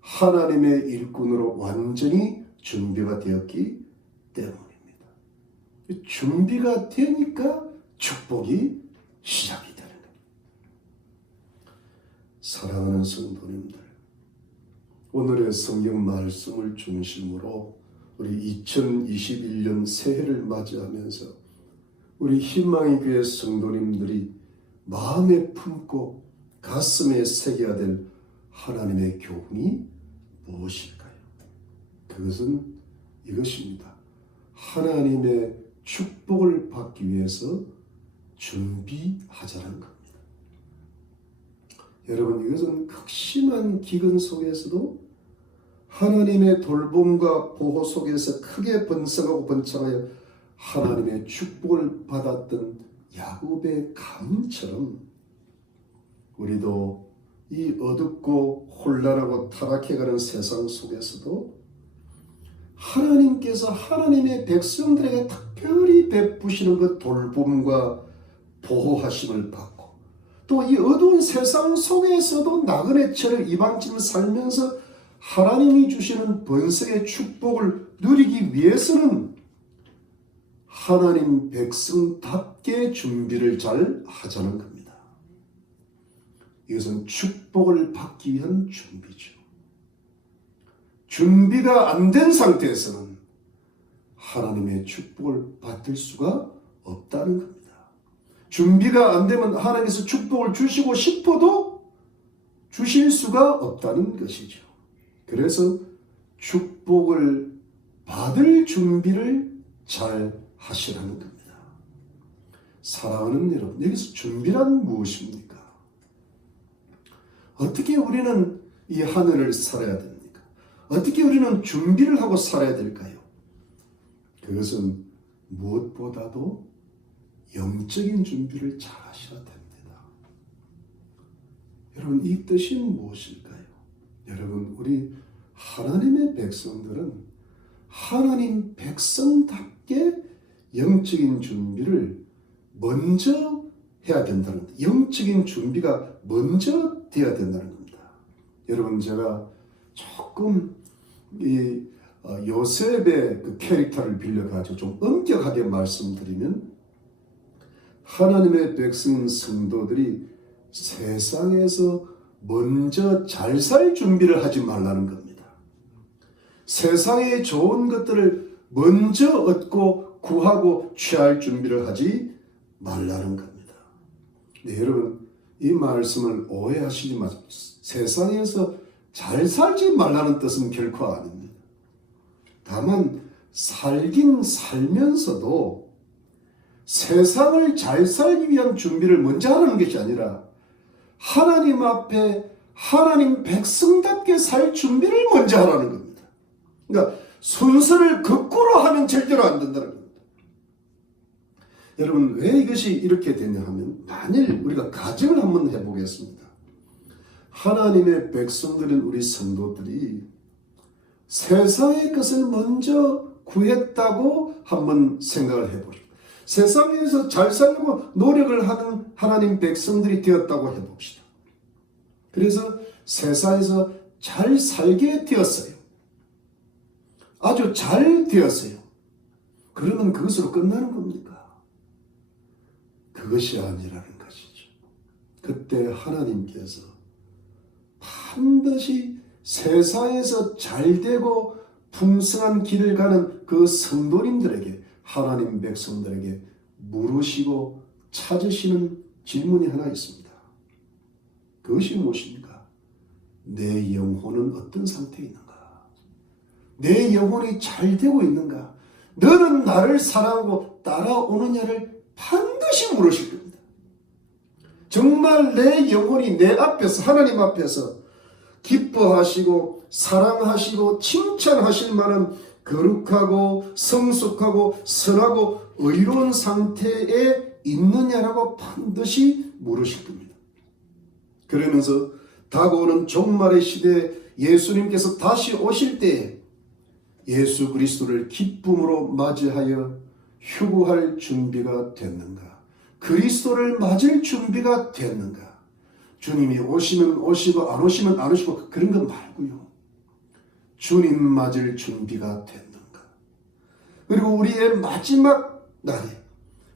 하나님의 일꾼으로 완전히 준비가 되었기 때문입니다. 준비가 되니까 축복이 시작이 되는 겁니다. 사랑하는 성도님들, 오늘의 성경 말씀을 중심으로 우리 2021년 새해를 맞이하면서 우리 희망의 교회 성도님들이 마음에 품고 가슴에 새겨야 될 하나님의 교훈이 무엇일까요? 그것은 이것입니다. 하나님의 축복을 받기 위해서 준비하자는 겁니다. 여러분, 이것은 극심한 기근 속에서도 하나님의 돌봄과 보호 속에서 크게 번성하고 번창하여 하나님의 축복을 받았던 야곱의 가문처럼 우리도 이 어둡고 혼란하고 타락해가는 세상 속에서도 하나님께서 하나님의 백성들에게 특별히 베푸시는 그 돌봄과 보호하심을 받고 또 이 어두운 세상 속에서도 나그네처럼 이방처럼 살면서 하나님이 주시는 번성의 축복을 누리기 위해서는 하나님 백성답게 준비를 잘 하자는 겁니다. 이것은 축복을 받기 위한 준비죠. 준비가 안 된 상태에서는 하나님의 축복을 받을 수가 없다는 겁니다. 준비가 안 되면 하나님께서 축복을 주시고 싶어도 주실 수가 없다는 것이죠. 그래서 축복을 받을 준비를 잘 하시라는 겁니다. 사랑하는 여러분, 여기서 준비란 무엇입니까? 어떻게 우리는 이 하늘을 살아야 됩니까? 어떻게 우리는 준비를 하고 살아야 될까요? 그것은 무엇보다도 영적인 준비를 잘 하셔야 됩니다. 여러분, 이 뜻이 무엇일까요? 여러분, 우리 하나님의 백성들은 하나님 백성답게 영적인 준비를 먼저 해야 된다는 겁니다. 영적인 준비가 먼저 되어야 된다는 겁니다. 여러분, 제가 조금 이 요셉의 그 캐릭터를 빌려가지고 좀 엄격하게 말씀드리면 하나님의 백성 성도들이 세상에서 먼저 잘 살 준비를 하지 말라는 겁니다. 세상의 좋은 것들을 먼저 얻고 구하고 취할 준비를 하지 말라는 겁니다. 네, 여러분, 이 말씀을 오해하시지 마세요. 세상에서 잘 살지 말라는 뜻은 결코 아닙니다. 다만 살긴 살면서도 세상을 잘 살기 위한 준비를 먼저 하라는 것이 아니라 하나님 앞에 하나님 백성답게 살 준비를 먼저 하라는 겁니다. 그러니까 순서를 거꾸로 하면 절대로 안 된다는 겁니다. 여러분, 왜 이것이 이렇게 되냐 하면, 만일 우리가 가정을 한번 해보겠습니다. 하나님의 백성들인 우리 성도들이 세상의 것을 먼저 구했다고 한번 생각을 해보십시오. 세상에서 잘 살려고 노력을 하는 하나님 백성들이 되었다고 해봅시다. 그래서 세상에서 잘 살게 되었어요. 아주 잘 되었어요. 그러면 그것으로 끝나는 겁니까? 그것이 아니라는 것이죠. 그때 하나님께서 반드시 세상에서 잘되고 풍성한 길을 가는 그 성도님들에게, 하나님 백성들에게 물으시고 찾으시는 질문이 하나 있습니다. 그것이 무엇입니까? 내 영혼은 어떤 상태에 있는가? 내 영혼이 잘 되고 있는가? 너는 나를 사랑하고 따라오느냐를 반드시 물으실 겁니다. 정말 내 영혼이 내 앞에서, 하나님 앞에서 기뻐하시고 사랑하시고 칭찬하실 만한 거룩하고 성숙하고 선하고 의로운 상태에 있느냐라고 반드시 물으실 겁니다. 그러면서 다가오는 종말의 시대에 예수님께서 다시 오실 때에 예수 그리스도를 기쁨으로 맞이하여 휴구할 준비가 됐는가? 그리스도를 맞을 준비가 됐는가? 주님이 오시면 오시고 안 오시면 안 오시고 그런 거 말고요. 주님 맞을 준비가 됐는가? 그리고 우리의 마지막 날에,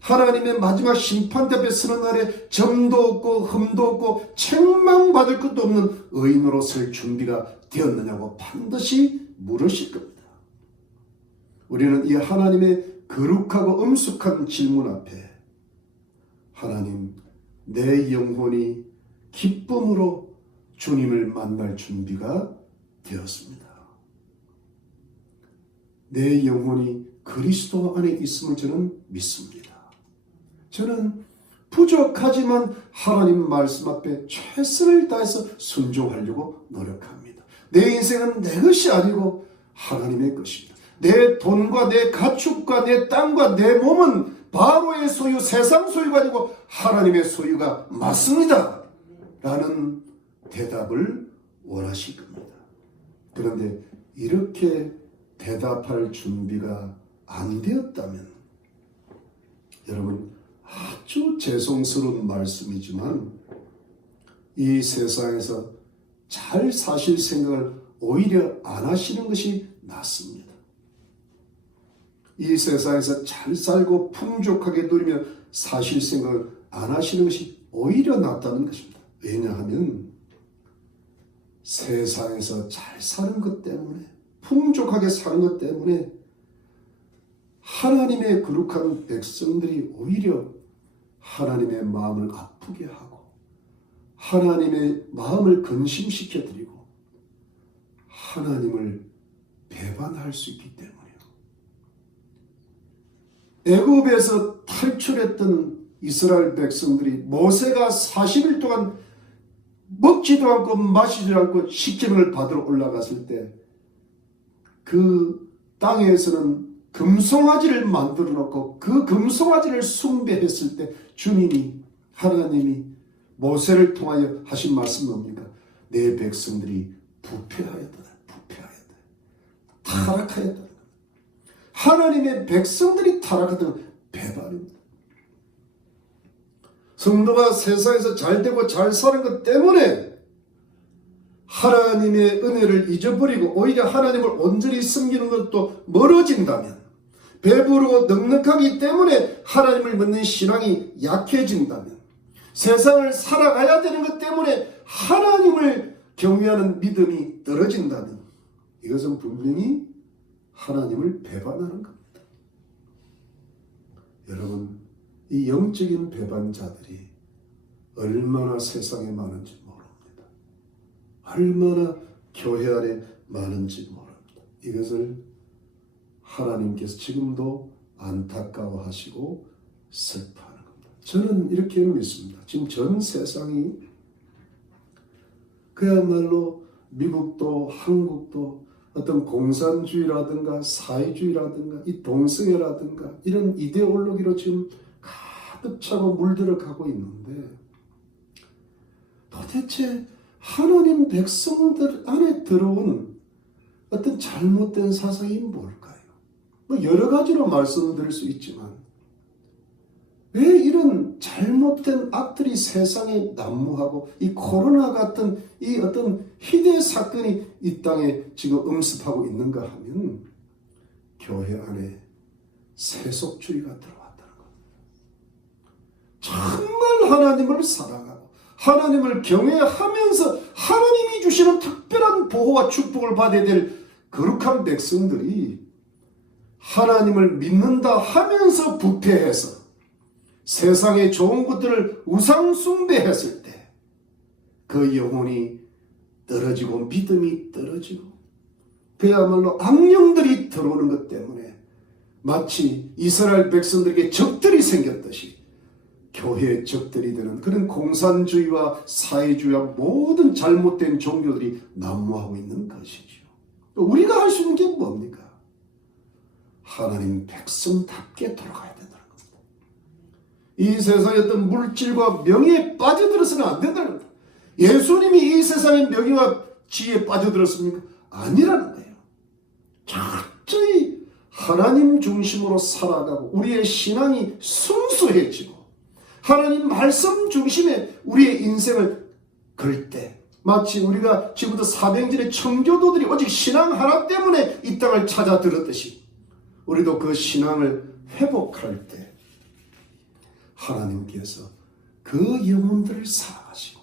하나님의 마지막 심판 앞에 서는 날에 점도 없고 흠도 없고 책망받을 것도 없는 의인으로 설 준비가 되었느냐고 반드시 물으실 겁니다. 우리는 이 하나님의 거룩하고 엄숙한 질문 앞에 하나님, 내 영혼이 기쁨으로 주님을 만날 준비가 되었습니다. 내 영혼이 그리스도 안에 있음을 저는 믿습니다. 저는 부족하지만 하나님 말씀 앞에 최선을 다해서 순종하려고 노력합니다. 내 인생은 내 것이 아니고 하나님의 것입니다. 내 돈과 내 가축과 내 땅과 내 몸은 바로의 소유, 세상 소유가 아니고 하나님의 소유가 맞습니다. 라는 대답을 원하실 겁니다. 그런데 이렇게 대답할 준비가 안 되었다면, 여러분, 아주 죄송스러운 말씀이지만 이 세상에서 잘 사실 생각을 오히려 안 하시는 것이 낫습니다. 이 세상에서 잘 살고 풍족하게 누리며 사실 생각을 안 하시는 것이 오히려 낫다는 것입니다. 왜냐하면 세상에서 잘 사는 것 때문에, 풍족하게 사는 것 때문에 하나님의 거룩한 백성들이 오히려 하나님의 마음을 아프게 하고 하나님의 마음을 근심시켜 드리고 하나님을 배반할 수 있기 때문이에요. 애굽에서 탈출했던 이스라엘 백성들이 모세가 40일 동안 먹지도 않고 마시지도 않고 식전을 받으러 올라갔을 때 그 땅에서는 금송아지를 만들어 놓고 그 금송아지를 숭배했을 때 주님이, 하나님이 모세를 통하여 하신 말씀은 뭡니까? 내 백성들이 부패하였다. 타락하였다. 하나님의 백성들이 타락하던 배반입니다. 성도가 세상에서 잘되고 잘 사는 것 때문에 하나님의 은혜를 잊어버리고 오히려 하나님을 온전히 섬기는 것도 멀어진다면, 배부르고 넉넉하기 때문에 하나님을 믿는 신앙이 약해진다면, 세상을 살아가야 되는 것 때문에 하나님을 경외하는 믿음이 떨어진다면 이것은 분명히 하나님을 배반하는 겁니다. 여러분, 이 영적인 배반자들이 얼마나 세상에 많은지 모릅니다. 얼마나 교회 안에 많은지 모릅니다. 이것을 하나님께서 지금도 안타까워하시고 슬퍼하는 겁니다. 저는 이렇게 믿습니다. 지금 전 세상이 그야말로 미국도 한국도 어떤 공산주의라든가 사회주의라든가 이 동성애라든가 이런 이데올로기로 지금 가득 차고 물들어가고 있는데 도대체 하나님 백성들 안에 들어온 어떤 잘못된 사상이 뭘까요? 뭐 여러 가지로 말씀드릴 수 있지만 왜 이런 잘못된 악들이 세상에 난무하고 이 코로나 같은 이 어떤 희대의 사건이 이 땅에 지금 음습하고 있는가 하면 교회 안에 세속주의가 들어왔다는 겁니다. 정말 하나님을 사랑하고 하나님을 경외하면서 하나님이 주시는 특별한 보호와 축복을 받아야 될 거룩한 백성들이 하나님을 믿는다 하면서 부패해서 세상의 좋은 것들을 우상 숭배했을 때 그 영혼이 떨어지고 믿음이 떨어지고 그야말로 악령들이 들어오는 것 때문에 마치 이스라엘 백성들에게 적들이 생겼듯이 교회의 적들이 되는 그런 공산주의와 사회주의와 모든 잘못된 종교들이 난무하고 있는 것이죠. 우리가 할 수 있는 게 뭡니까? 하나님 백성답게 돌아가야 된다는 겁니다. 이 세상의 어떤 물질과 명예에 빠져들어서는 안 된다는 겁니다. 예수님이 이 세상의 명예와 지혜에 빠져들었습니까? 아니라는 거예요. 철저히 하나님 중심으로 살아가고 우리의 신앙이 순수해지고 하나님 말씀 중심에 우리의 인생을 걸 때 마치 우리가 지금부터 사병전의 청교도들이 오직 신앙 하나 때문에 이 땅을 찾아 들었듯이 우리도 그 신앙을 회복할 때 하나님께서 그 영혼들을 사랑하시고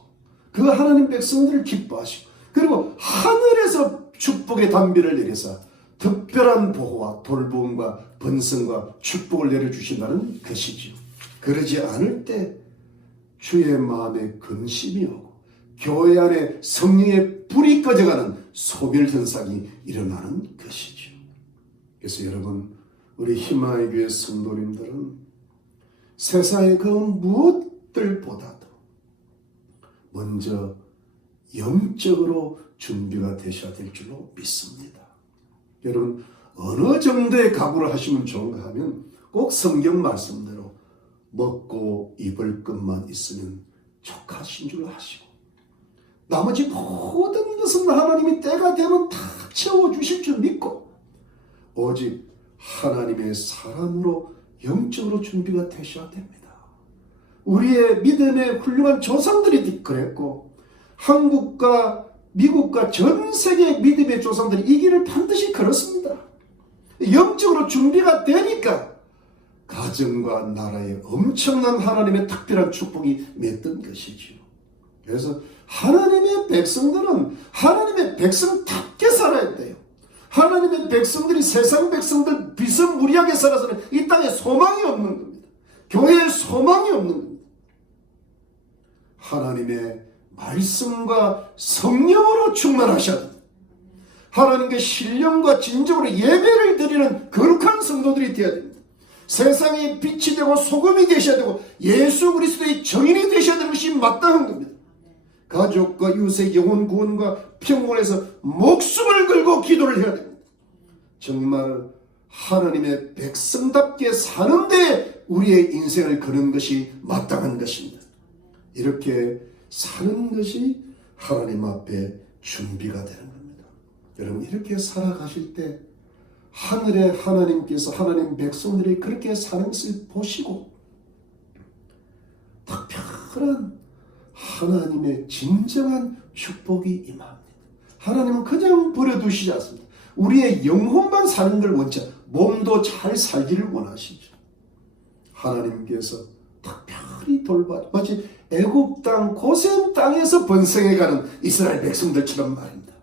그 하나님 백성들을 기뻐하시고 그리고 하늘에서 축복의 담비를 내려서 특별한 보호와 돌봄과 번성과 축복을 내려주신다는 것이지요. 그러지 않을 때 주의 마음에 근심이 오고 교회 안에 성령의 불이 꺼져가는 소멸현상이 일어나는 것이죠. 그래서 여러분, 우리 희망의 교회 성도님들은 세상의 그 무엇들보다도 먼저 영적으로 준비가 되셔야 될 줄로 믿습니다. 여러분, 어느 정도의 각오를 하시면 좋은가 하면 꼭 성경 말씀대로 먹고 입을 것만 있으면 족하신 줄 아시고 나머지 모든 것은 하나님이 때가 되면 다 채워주실 줄 믿고 오직 하나님의 사람으로 영적으로 준비가 되셔야 됩니다. 우리의 믿음의 훌륭한 조상들이 그랬고 한국과 미국과 전 세계 믿음의 조상들이 이 길을 반드시 걸었습니다. 영적으로 준비가 되니까 가정과 나라에 엄청난 하나님의 특별한 축복이 맺던 것이지요. 그래서 하나님의 백성들은 하나님의 백성답게 살아야 돼요. 하나님의 백성들이 세상 백성들 비스무리하게 살아서는 이 땅에 소망이 없는 겁니다. 교회에 소망이 없는 겁니다. 하나님의 말씀과 성령으로 충만하셔야 됩니다. 하나님께 신령과 진정으로 예배를 드리는 거룩한 성도들이 되어야 됩니다. 세상에 빛이 되고 소금이 되셔야 되고 예수 그리스도의 정인이 되셔야 되는 것이 마땅한 겁니다. 가족과 이웃의 영혼 구원과 평온에서 목숨을 걸고 기도를 해야 됩니다. 정말 하나님의 백성답게 사는데 우리의 인생을 거는 것이 마땅한 것입니다. 이렇게 사는 것이 하나님 앞에 준비가 되는 겁니다. 여러분, 이렇게 살아가실 때 하늘의 하나님께서 하나님 백성들이 그렇게 사는 것을 보시고 특별한 하나님의 진정한 축복이 임합니다. 하나님은 그냥 버려두시지 않습니다. 우리의 영혼만 사는 걸 원치 몸도 잘 살기를 원하시죠. 하나님께서 특별히 마치 애굽 땅 고센 땅에서 번성해가는 이스라엘 백성들처럼 말입니다.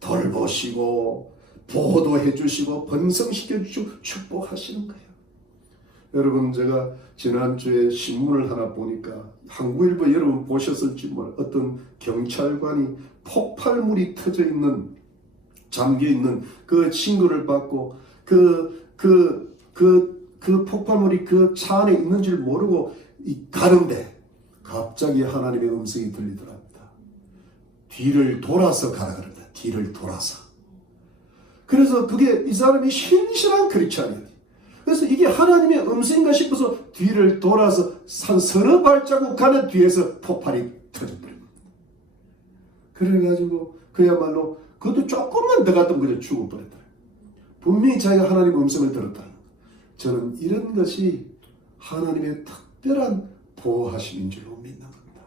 돌보시고 보호도 해주시고 번성시켜주시고 축복하시는 거예요. 여러분, 제가 지난주에 신문을 하나 보니까 한국일보 여러분 보셨을지 어떤 경찰관이 폭발물이 터져 있는, 잠겨 있는 그 신고를 받고 그 폭발물이 그 차 안에 있는 줄 모르고 가는데 갑자기 하나님의 음성이 들리더랍니다. 뒤를 돌아서 가라 그럽니다. 뒤를 돌아서. 그래서 그게 이 사람이 신실한 크리스찬이에요. 그래서 이게 하나님의 음성인가 싶어서 뒤를 돌아서 한 서너 발자국 가는 뒤에서 폭발이 터져버린 겁니다. 그래가지고 그야말로 그것도 조금만 더 갔던 거죠. 죽어버렸다. 분명히 자기가 하나님의 음성을 들었다는 거예요. 저는 이런 것이 하나님의 특별한 보호하심인 줄로 믿는 겁니다.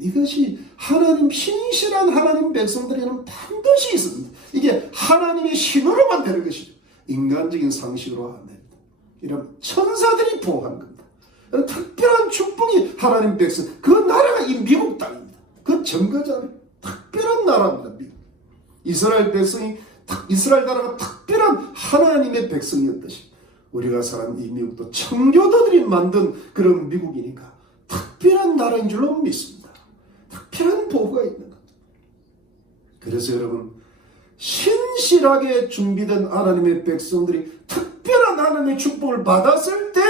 이것이 하나님, 신실한 하나님 백성들에게는 반드시 있습니다. 이게 하나님의 신호로만 되는 것이죠. 인간적인 상식으로 안 됩니다. 이런 천사들이 보호한 겁니다. 특별한 축복이 하나님 백성, 그 나라가 이 미국 땅입니다. 그 정거장 특별한 나라입니다. 미국. 이스라엘 백성이, 이스라엘 나라가 특별한 하나님의 백성이었듯이 우리가 사는 이 미국도 청교도들이 만든 그런 미국이니까 특별한 나라인 줄로 믿습니다. 특별한 보호가 있는 겁니다. 그래서 여러분, 신실하게 준비된 하나님의 백성들이 특별한 하나님의 축복을 받았을 때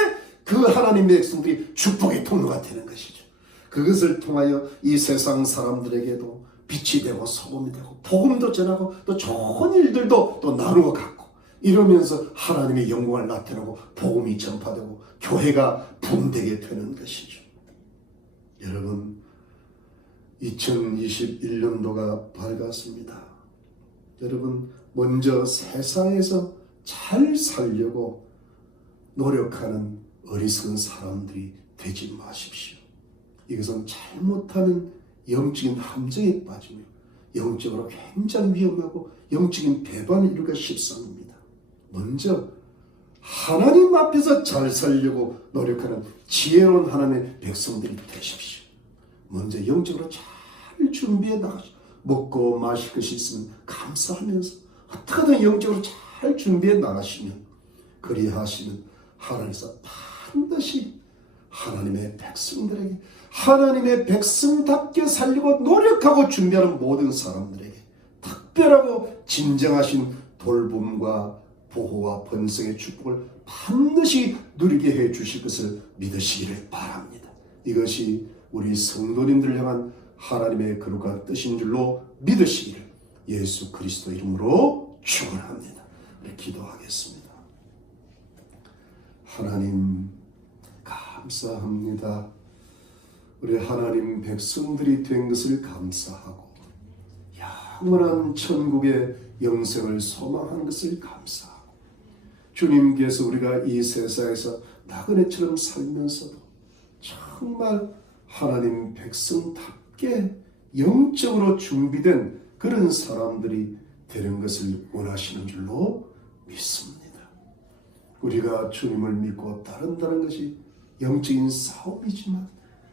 그 하나님의 백성들이 축복의 통로가 되는 것이죠. 그것을 통하여 이 세상 사람들에게도 빛이 되고 소금이 되고 복음도 전하고 또 좋은 일들도 또 나누어 갖고 이러면서 하나님의 영광을 나타내고 복음이 전파되고 교회가 붐되게 되는 것이죠. 여러분, 2021년도가 밝았습니다. 여러분, 먼저 세상에서 잘 살려고 노력하는 어리석은 사람들이 되지 마십시오. 이것은 잘못하면 영적인 함정에 빠지며 영적으로 굉장히 위험하고 영적인 배반을 이루기가 십상입니다. 먼저 하나님 앞에서 잘 살려고 노력하는 지혜로운 하나님의 백성들이 되십시오. 먼저 영적으로 잘 준비해 나가십시오. 먹고 마실 것이 있으면 감사하면서 어떻게든 영적으로 잘 준비해 나가시면, 그리하시면 하나님께서 반드시 하나님의 백성들에게, 하나님의 백성답게 살려고 노력하고 준비하는 모든 사람들에게 특별하고 진정하신 돌봄과 보호와 번성의 축복을 반드시 누리게 해 주실 것을 믿으시기를 바랍니다. 이것이 우리 성도님들을 향한 하나님의 거룩한 뜻인 줄로 믿으시기를 예수 그리스도 이름으로 축원합니다. 기도하겠습니다. 하나님, 감사합니다. 우리 하나님 백성들이 된 것을 감사하고 영원한 천국의 영생을 소망하는 것을 감사하고, 주님께서 우리가 이 세상에서 나그네처럼 살면서도 정말 하나님 백성답게 영적으로 준비된 그런 사람들이 되는 것을 원하시는 줄로 믿습니다. 우리가 주님을 믿고 따른다는 것이 영적인 싸움이지만,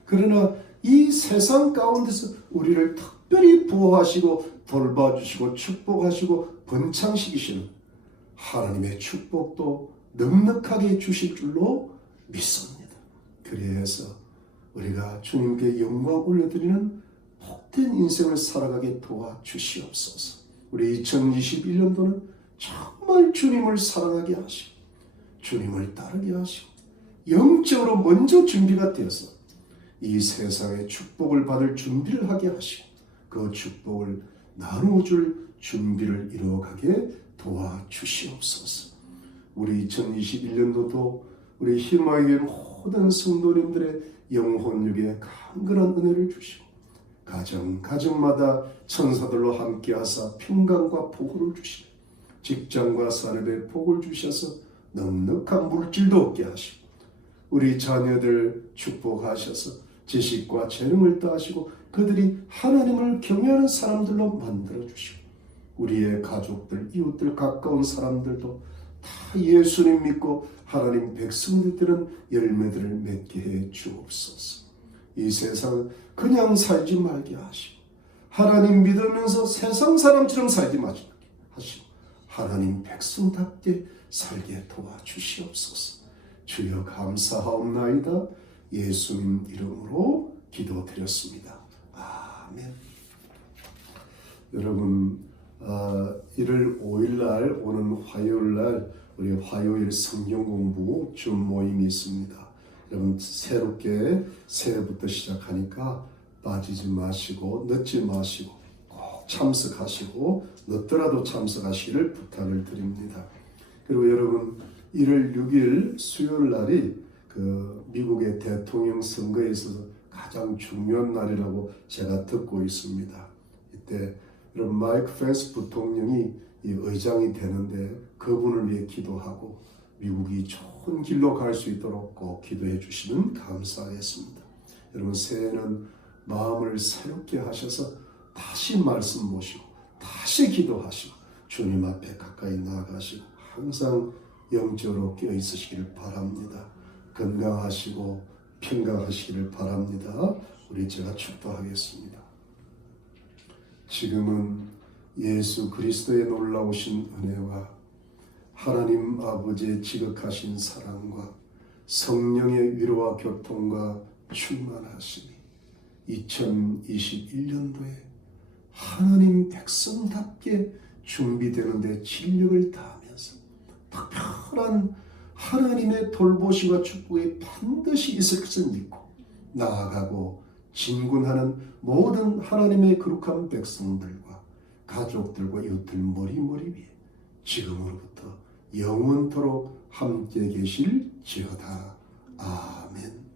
그러나 이 세상 가운데서 우리를 특별히 보호하시고 돌봐주시고 축복하시고 번창시키시는 하나님의 축복도 넉넉하게 주실 줄로 믿습니다. 그래서 우리가 주님께 영광 올려드리는 복된 인생을 살아가게 도와주시옵소서. 우리 2021년도는 정말 주님을 사랑하게 하시고 주님을 따르게 하시고 영적으로 먼저 준비가 되어서 이 세상의 축복을 받을 준비를 하게 하시고 그 축복을 나누어줄 준비를 이루어가게 도와주시옵소서. 우리 2021년도도 우리 희망의 모든 성도님들의 영혼육에 강건한 은혜를 주시고 가정마다 천사들로 함께하사 평강과 복을 주시고 직장과 산업에 복을 주셔서 넉넉한 물질도 얻게 하시고 우리 자녀들 축복하셔서 지식과 재능을 더하시고 그들이 하나님을 경외하는 사람들로 만들어주시고 우리의 가족들, 이웃들, 가까운 사람들도 다 예수님 믿고 하나님 백성들 되는 열매들을 맺게 해 주옵소서. 이 세상을 그냥 살지 말게 하시고 하나님 믿으면서 세상 사람처럼 살지 마시게 하시고 하나님 백성답게 살게 도와주시옵소서. 주여 감사하옵나이다. 예수님 이름으로 기도드렸습니다. 아멘. 여러분 1월 5일날 오는 화요일날 우리 화요일 성경 공부 줌 모임이 있습니다. 여러분 새롭게 새해부터 시작하니까 빠지지 마시고 늦지 마시고 꼭 참석하시고 늦더라도 참석하시기를 부탁을 드립니다. 그리고 여러분 1월 6일 수요일 날이 그 미국의 대통령 선거에 있어서 가장 중요한 날이라고 제가 듣고 있습니다. 이때 여러분 마이크 펜스 부통령이 이 의장이 되는데 그분을 위해 기도하고 미국이 좋은 길로 갈 수 있도록 꼭 기도해 주시면 감사하겠습니다. 여러분 새해는 마음을 새롭게 하셔서 다시 말씀 보시고 다시 기도하시고 주님 앞에 가까이 나아가시고 항상 영적으로 깨어 있으시기를 바랍니다. 건강하시고 평강하시기를 바랍니다. 우리 제가 축도하겠습니다. 지금은 예수 그리스도의 놀라우신 은혜와 하나님 아버지의 지극하신 사랑과 성령의 위로와 교통과 충만하심이 2021년도에 하나님 백성답게 준비되는데 진력을 다하면서 특별한 하나님의 돌보시와 축복이 반드시 있을 것을 믿고 나아가고 진군하는 모든 하나님의 거룩한 백성들과 가족들과 이웃들 머리머리 위에 지금으로부터 영원토록 함께 계실지어다. 아멘.